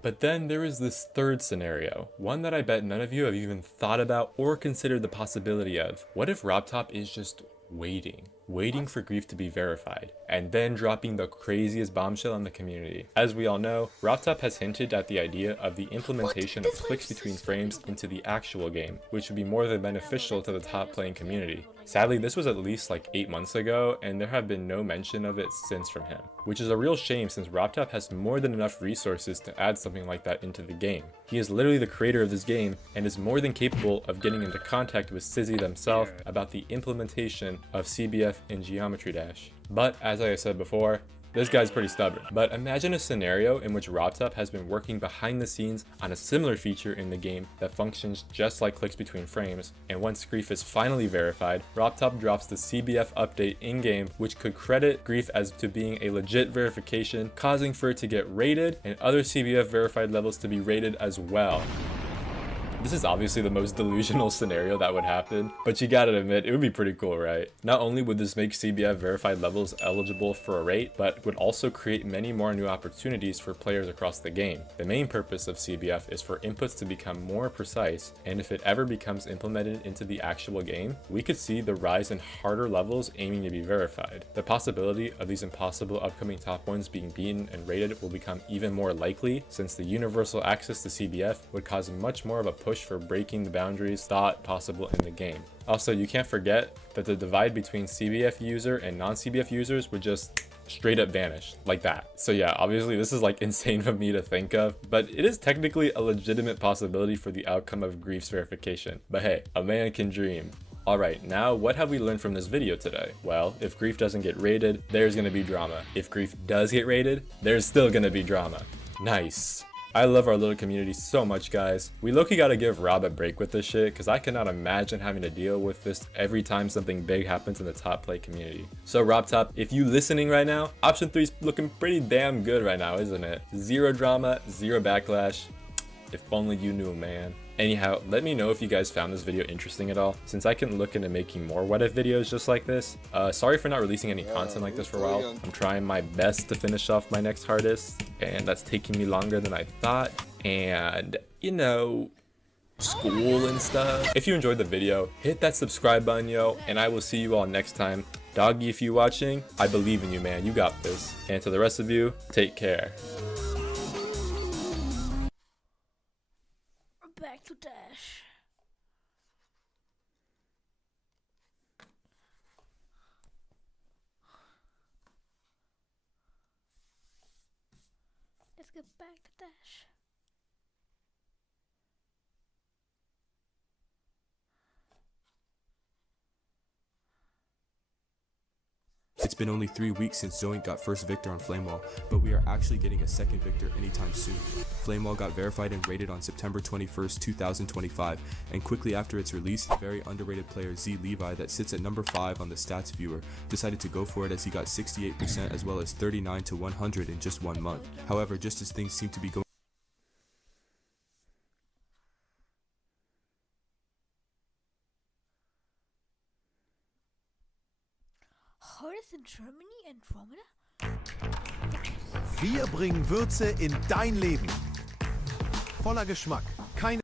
But then there is this third scenario, one that I bet none of you have even thought about or considered the possibility of. What if RobTop is just waiting for Grief to be verified, and then dropping the craziest bombshell on the community? As we all know, RobTop has hinted at the idea of the implementation of clicks between frames into the actual game, which would be more than beneficial to the top playing community. Sadly, this was at least like 8 months ago, and there have been no mention of it since from him, which is a real shame since RobTop has more than enough resources to add something like that into the game. He is literally the creator of this game and is more than capable of getting into contact with Sizzy themselves about the implementation of CBF in Geometry Dash. But as I said before, this guy's pretty stubborn. But imagine a scenario in which RobTop has been working behind the scenes on a similar feature in the game that functions just like clicks between frames, and once Grief is finally verified, RobTop drops the CBF update in-game, which could credit Grief as to being a legit verification, causing for it to get rated and other CBF verified levels to be rated as well. This is obviously the most delusional scenario that would happen, but you gotta admit, it would be pretty cool, right? Not only would this make CBF verified levels eligible for a rate, but would also create many more new opportunities for players across the game. The main purpose of CBF is for inputs to become more precise, and if it ever becomes implemented into the actual game, we could see the rise in harder levels aiming to be verified. The possibility of these impossible upcoming top 1s being beaten and rated will become even more likely, since the universal access to CBF would cause much more of a push for breaking the boundaries thought possible in the game. Also, you can't forget that the divide between CBF user and non-CBF users would just straight up vanish like that. So yeah, obviously this is like insane for me to think of, but it is technically a legitimate possibility for the outcome of Grief's verification. But hey, a man can dream. Alright, now what have we learned from this video today? Well, if Grief doesn't get raided, there's gonna be drama. If Grief does get raided, there's still gonna be drama. Nice. I love our little community so much, guys. We low-key gotta give Rob a break with this shit, because I cannot imagine having to deal with this every time something big happens in the top play community. So Rob Top, if you listening right now, option 3 is looking pretty damn good right now, isn't it? Zero drama, zero backlash. If only you knew, man. Anyhow, let me know if you guys found this video interesting at all, since I can look into making more what if videos just like this. Sorry for not releasing any content like this for a while. I'm trying my best to finish off my next hardest, and that's taking me longer than I thought. And, you know, school and stuff. If you enjoyed the video, hit that subscribe button, yo, and I will see you all next time. Doggy, if you watching, I believe in you, man. You got this. And to the rest of you, take care. Back to Dash. Let's get back to Dash. It's been only 3 weeks since Zoink got first Victor on Flamewall, but we are actually getting a second Victor anytime soon. Flamewall got verified and rated on September 21st, 2025, and quickly after its release, the very underrated player Z Levi that sits at number 5 on the stats viewer decided to go for it as he got 68% as well as 39 to 100 in just 1 month. However, just as things seem to be going Hardest in Germany, Andromeda? Wir bringen Würze in dein Leben. Voller Geschmack. Keine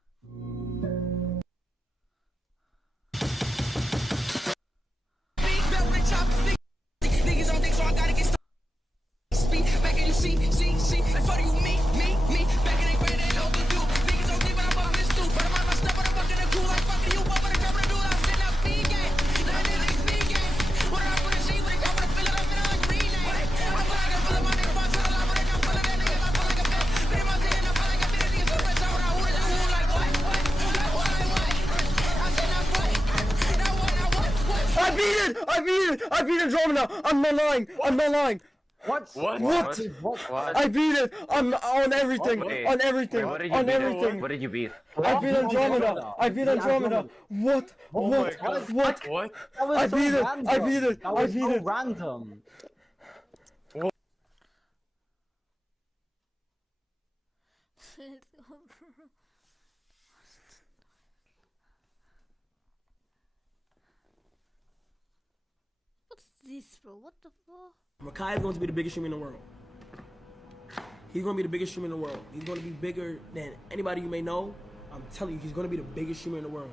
I beat Andromeda! I'm not lying! I'm not lying! What? I beat it! On everything! On everything! On everything! What did you beat? I beat Andromeda! I beat Andromeda! What? What? What? I beat it! I beat it! I beat it! Random. What's this, bro? What the fuck? Rakai is going to be the biggest streamer in the world. He's going to be the biggest streamer in the world. He's going to be bigger than anybody you may know. I'm telling you, he's going to be the biggest streamer in the world.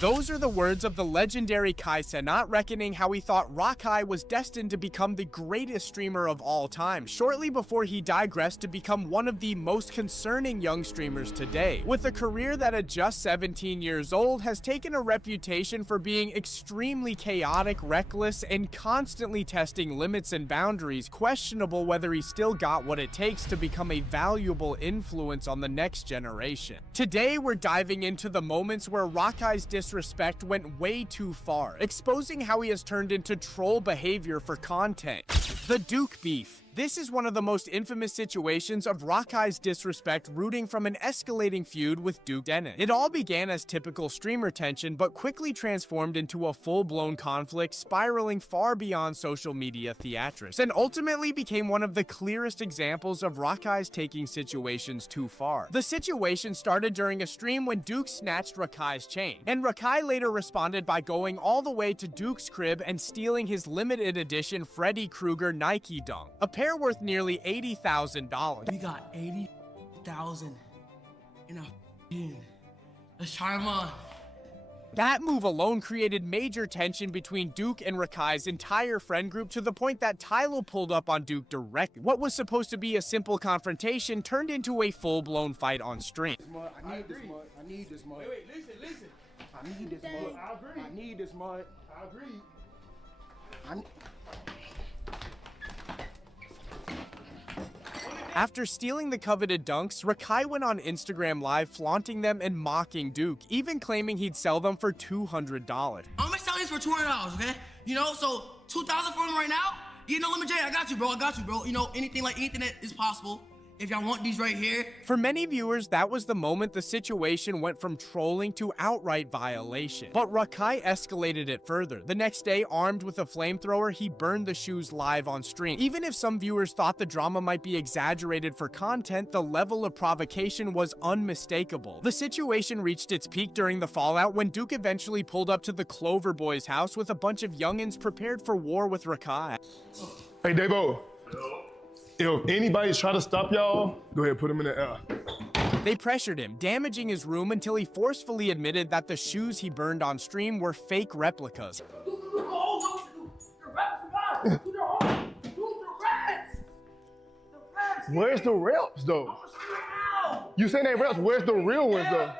Those are the words of the legendary Kai Cenat, reckoning how he thought Rakai was destined to become the greatest streamer of all time, shortly before he digressed to become one of the most concerning young streamers today. With a career that at just 17 years old has taken a reputation for being extremely chaotic, reckless, and constantly testing limits and boundaries, questionable whether he still got what it takes to become a valuable influence on the next generation. Today, we're diving into the moments where Rakai's disrespect went way too far, exposing how he has turned into troll behavior for content. The Duke beef, This is one of the most infamous situations of Rakkai's disrespect rooting from an escalating feud with Duke Dennis. It all began as typical streamer tension, but quickly transformed into a full-blown conflict spiraling far beyond social media theatrics, and ultimately became one of the clearest examples of Rakkai's taking situations too far. The situation started during a stream when Duke snatched Rakkai's chain, and Rakkai later responded by going all the way to Duke's crib and stealing his limited edition Freddy Krueger Nike Dunk, a pair worth nearly $80,000. We got 80,000 in a Sharma. That move alone created major tension between Duke and Rakkai's entire friend group, to the point that Tylo pulled up on Duke directly. What was supposed to be a simple confrontation turned into a full-blown fight on stream. I need this mud. I need this mud. Wait, listen. I need this mud. I agree. I need this mud. I agree. After stealing the coveted dunks, Rakkai went on Instagram Live flaunting them and mocking Duke, even claiming he'd sell them for $200. I'm gonna sell these for $200, okay? You know, so $2,000 for them right now. You know, Lemon J, I got you, bro. You know, anything that is possible. If y'all want these right here. For many viewers, that was the moment the situation went from trolling to outright violation. But Rakkai escalated it further. The next day, armed with a flamethrower, he burned the shoes live on stream. Even if some viewers thought the drama might be exaggerated for content, the level of provocation was unmistakable. The situation reached its peak during the fallout when Duke eventually pulled up to the Clover Boys' house with a bunch of youngins prepared for war with Rakkai. Hey, Davo. If anybody's trying to stop y'all, go ahead, put them in the air. They pressured him, damaging his room until he forcefully admitted that the shoes he burned on stream were fake replicas. Where's the reps, though? You saying they reps, where's the real ones, though?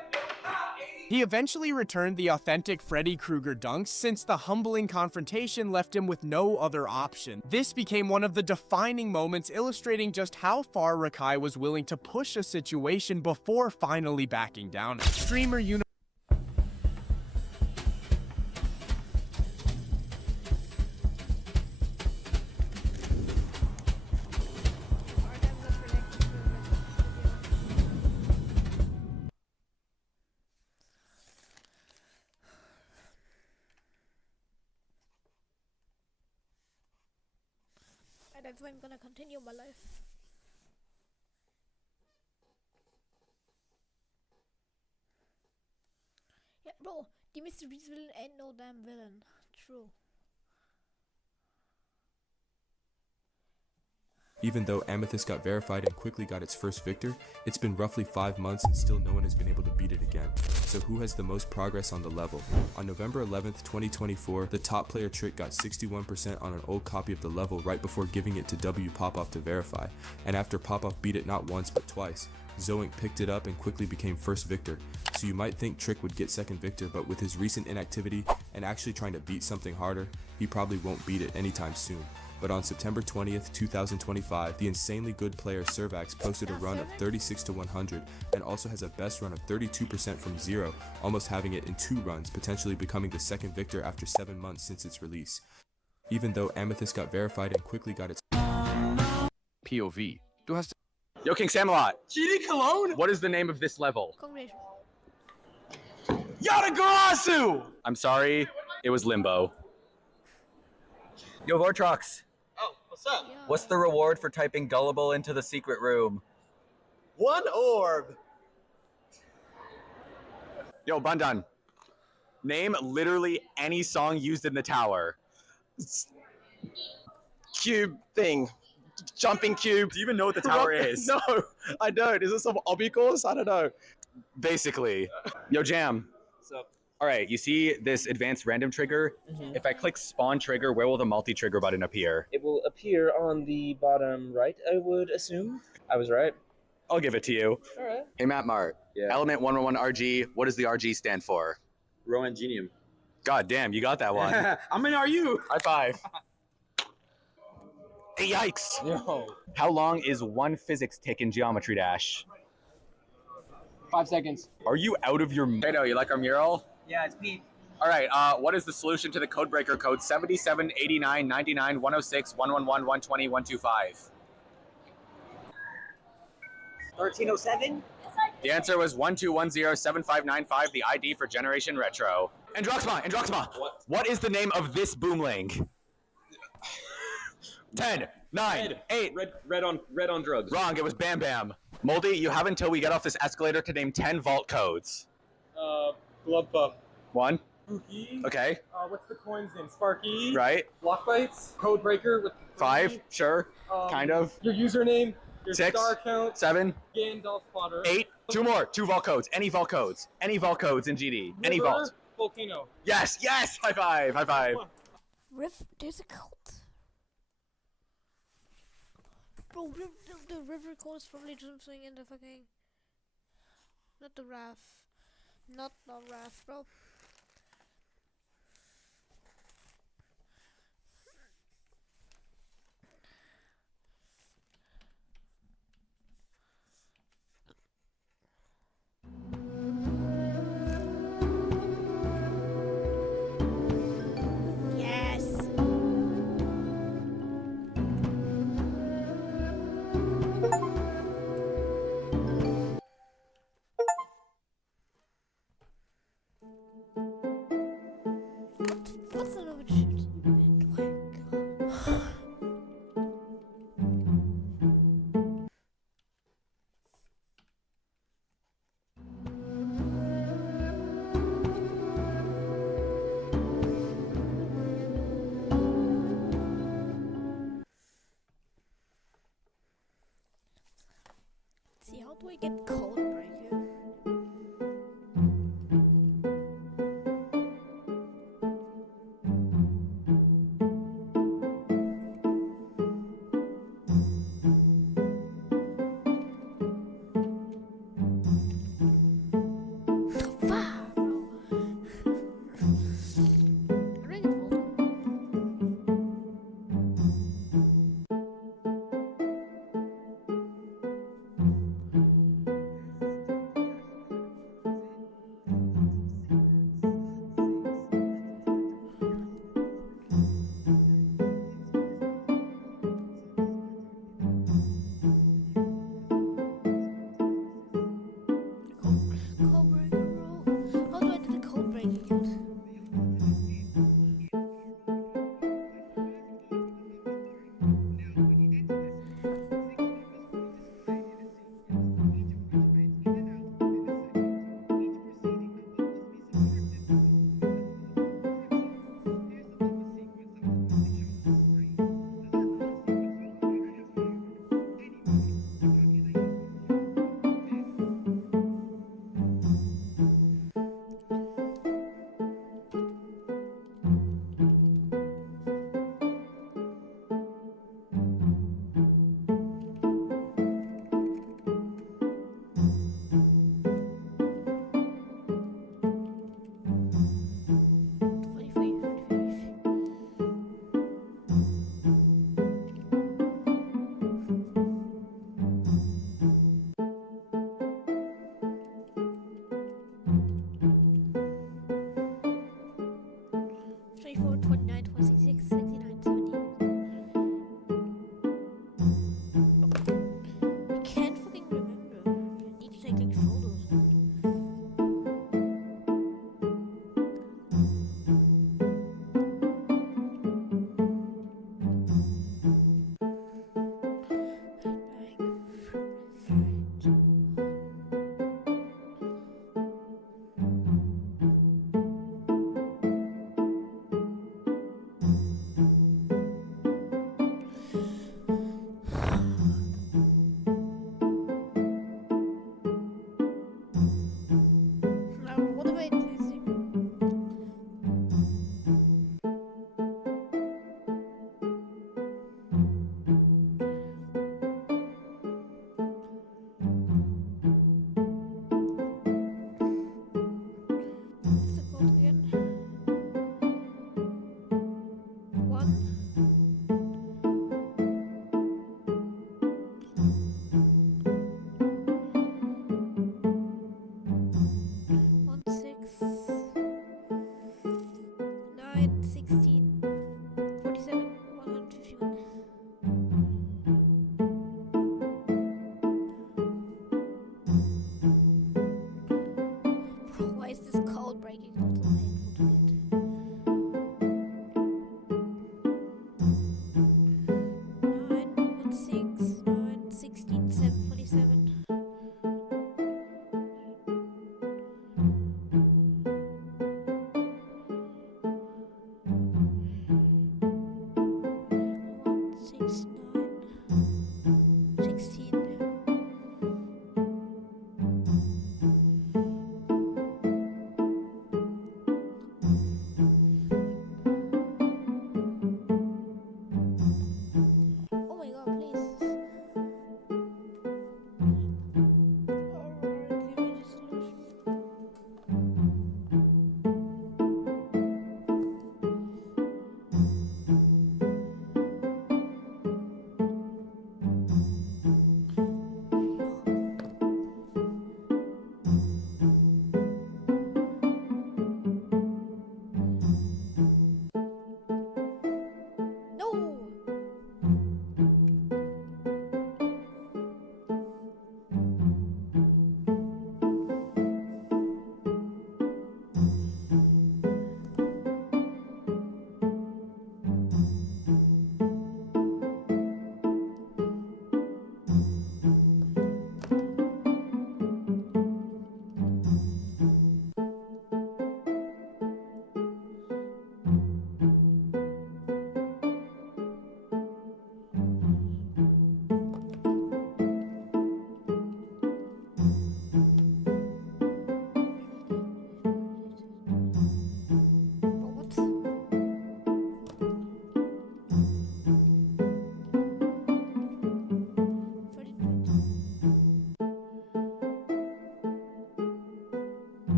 He eventually returned the authentic Freddy Krueger dunks, since the humbling confrontation left him with no other option. This became one of the defining moments, illustrating just how far Rakkai was willing to push a situation before finally backing down. Streamer That's why I'm gonna continue my life. Yeah, bro, the Mr. Beast villain ain't no damn villain. True. Even though Amethyst got verified and quickly got its first victor, it's been roughly 5 months and still no one has been able to beat it again. So who has the most progress on the level? On November 11th, 2024, the top player Trick got 61% on an old copy of the level right before giving it to W Popoff to verify, and after Popoff beat it not once but twice, Zoink picked it up and quickly became first victor. So you might think Trick would get second victor, but with his recent inactivity and actually trying to beat something harder, he probably won't beat it anytime soon. But on September 20th, 2025, the insanely good player Servax posted a run of 36-100 and also has a best run of 32% from 0, almost having it in 2 runs, potentially becoming the second victor after 7 months since its release. Even though Amethyst got verified and quickly got its POV. Yo, King Samalot. GD Cologne? What is the name of this level? Yatagarasu! I'm sorry, it was Limbo. Yo, Vortrox. Oh, what's up? What's the reward for typing gullible into the secret room? 1 orb. Yo, Bundan. Name literally any song used in the tower. Cube thing. Jumping cube. Do you even know what the tower is? No, I don't. Is it some obby course? I don't know. Basically. Yo, Jam. What's up? All right, you see this advanced random trigger? If I click spawn trigger, where will the multi-trigger button appear? It will appear on the bottom right, I would assume. I was right. I'll give it to you. All right. Hey, Matt Mart. Yeah. Element 111 RG, what does the RG stand for? Roentgenium. God damn, you got that one. I'm in RU. High five. Hey, yikes. Yo. How long is one physics tick in Geometry Dash? 5 seconds. Are you out of your... Hey, no, you like our mural? Yeah, it's me. All right, what is the solution to the codebreaker code 778999106111120120 125? 1307? The answer was 12107595, the ID for Generation Retro. Androxma! What is the name of this boomling? 10, 9, 8. Red on drugs. Wrong, it was Bam Bam. Moldy, you have until we get off this escalator to name 10 vault codes. Glove Pup. 1. Spooky. Okay. What's the coin's name? Sparky. Right. Block Bites. Code Breaker with 5, sure. Kind of. Your username. Your 6, star count. 7, Gandalf Potter. 8. 2 more. 2 vault codes. Any vault codes. Any vault codes in GD. Any River, vault. Volcano. Yes, yes! High five, high five. There's a cult. Bro, the river cult is probably something in the fucking... Not the Wrath. Not Wrath, bro. Yes. What's the other shit? See, how do I get Code Breaker?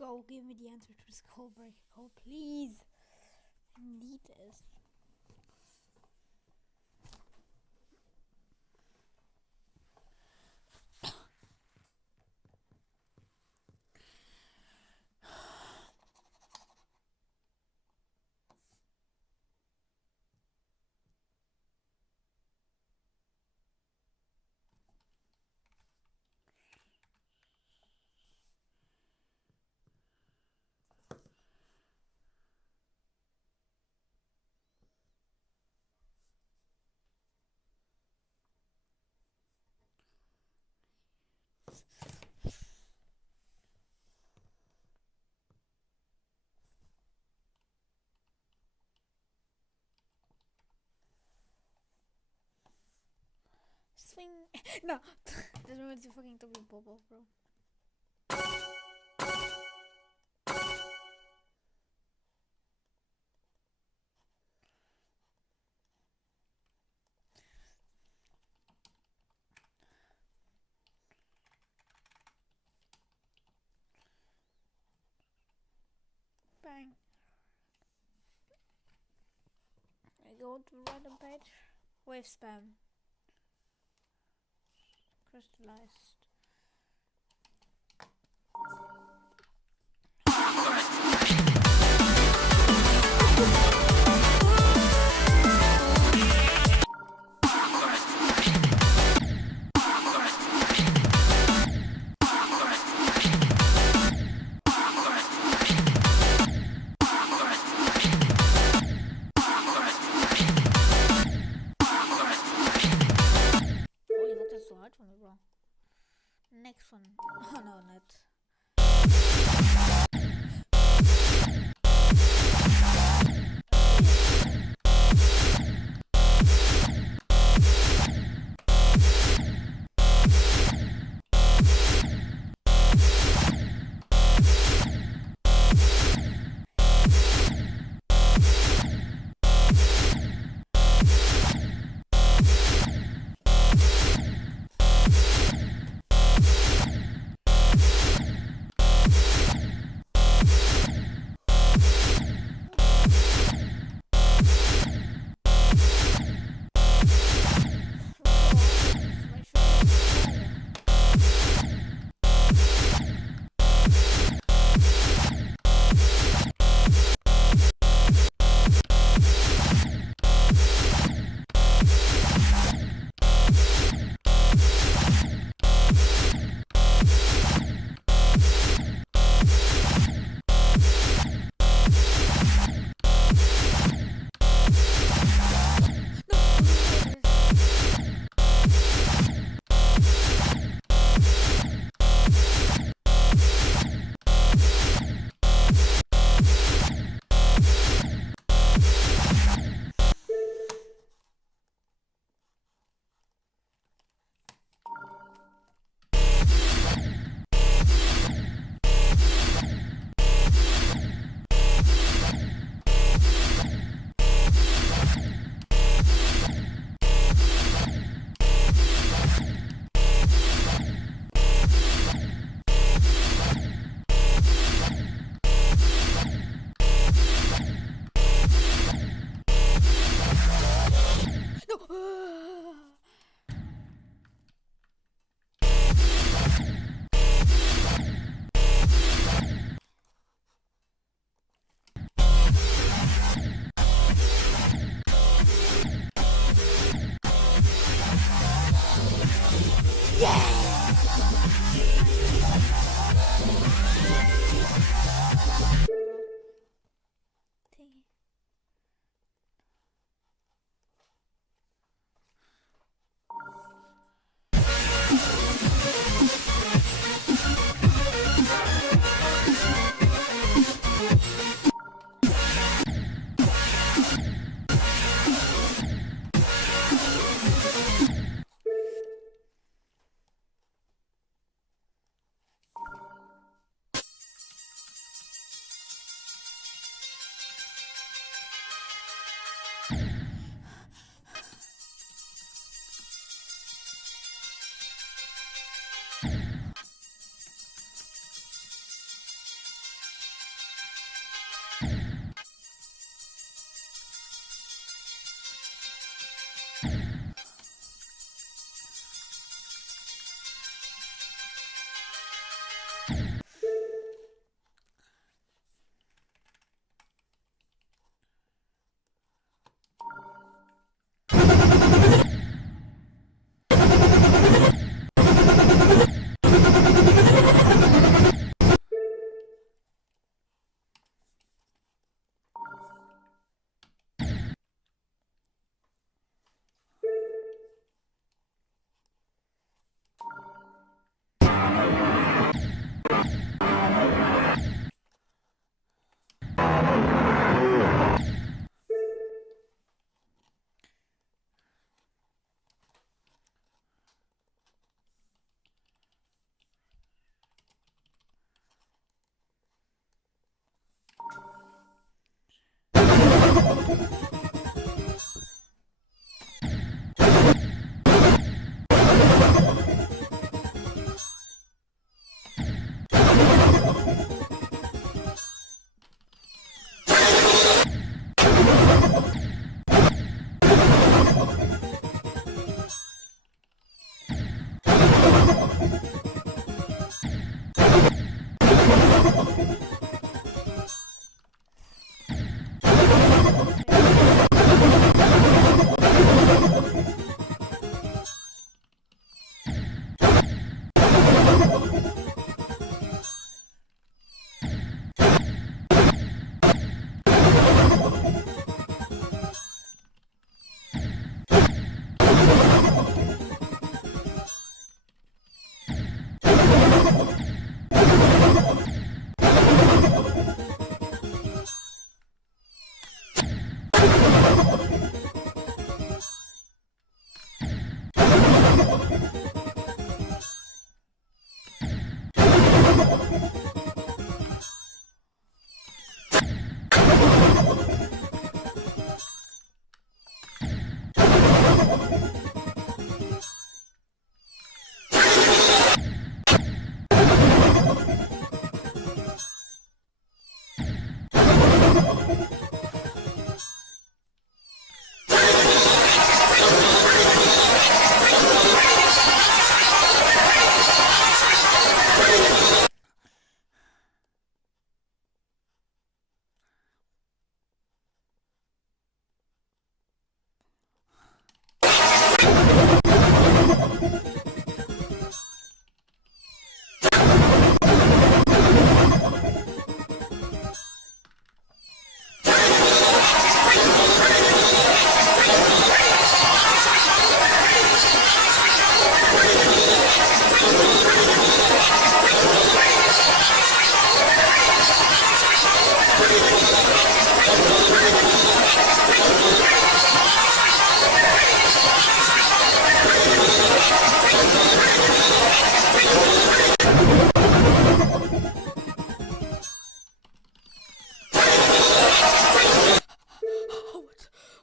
Go, give me the answer to this code break. Oh, please. I need this. Swing. No. Just remember to fucking double bubble, bro. Bang. I go to random page. Wave spam. Crystallized. Next one. Oh no, not.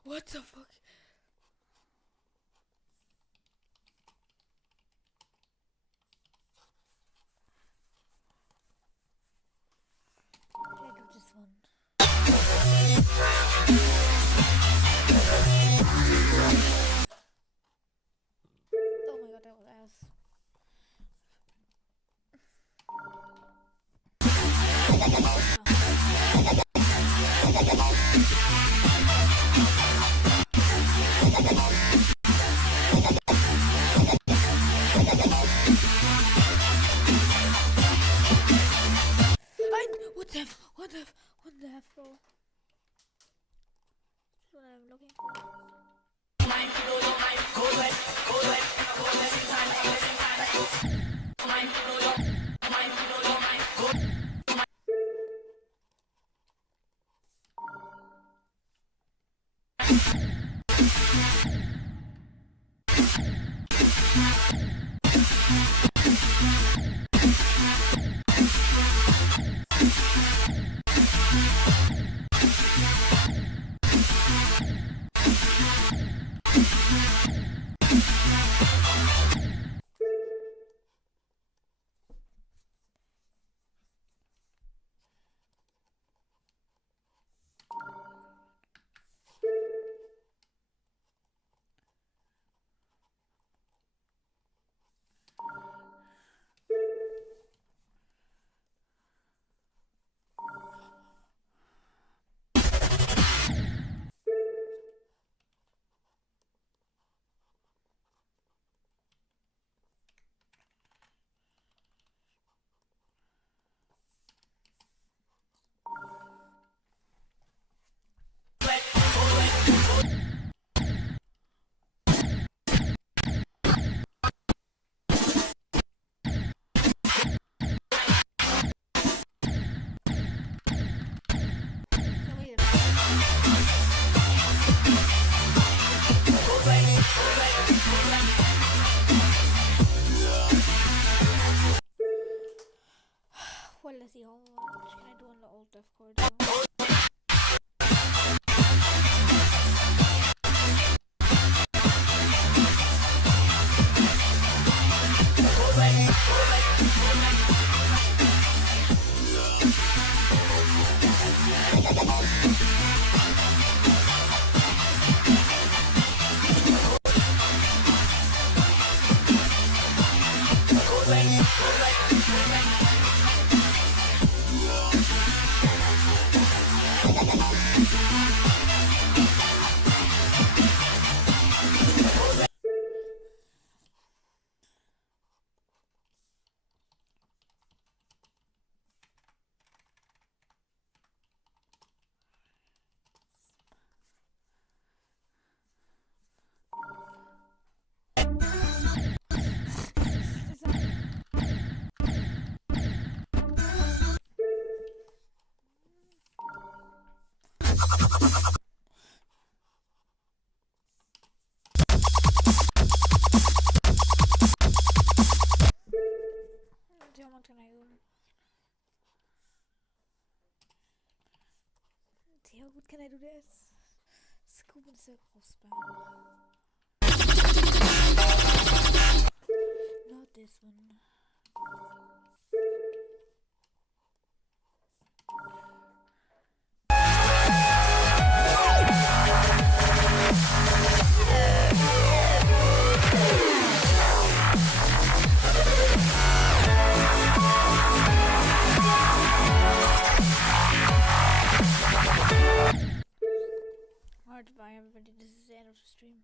What the fuck? Can I do this one? Oh my god, that was ass. What the F, bro? That's what I'm looking for. See how good can I do this? Scoop and circle spam. Not this one. Alright, bye everybody, this is the end of the stream.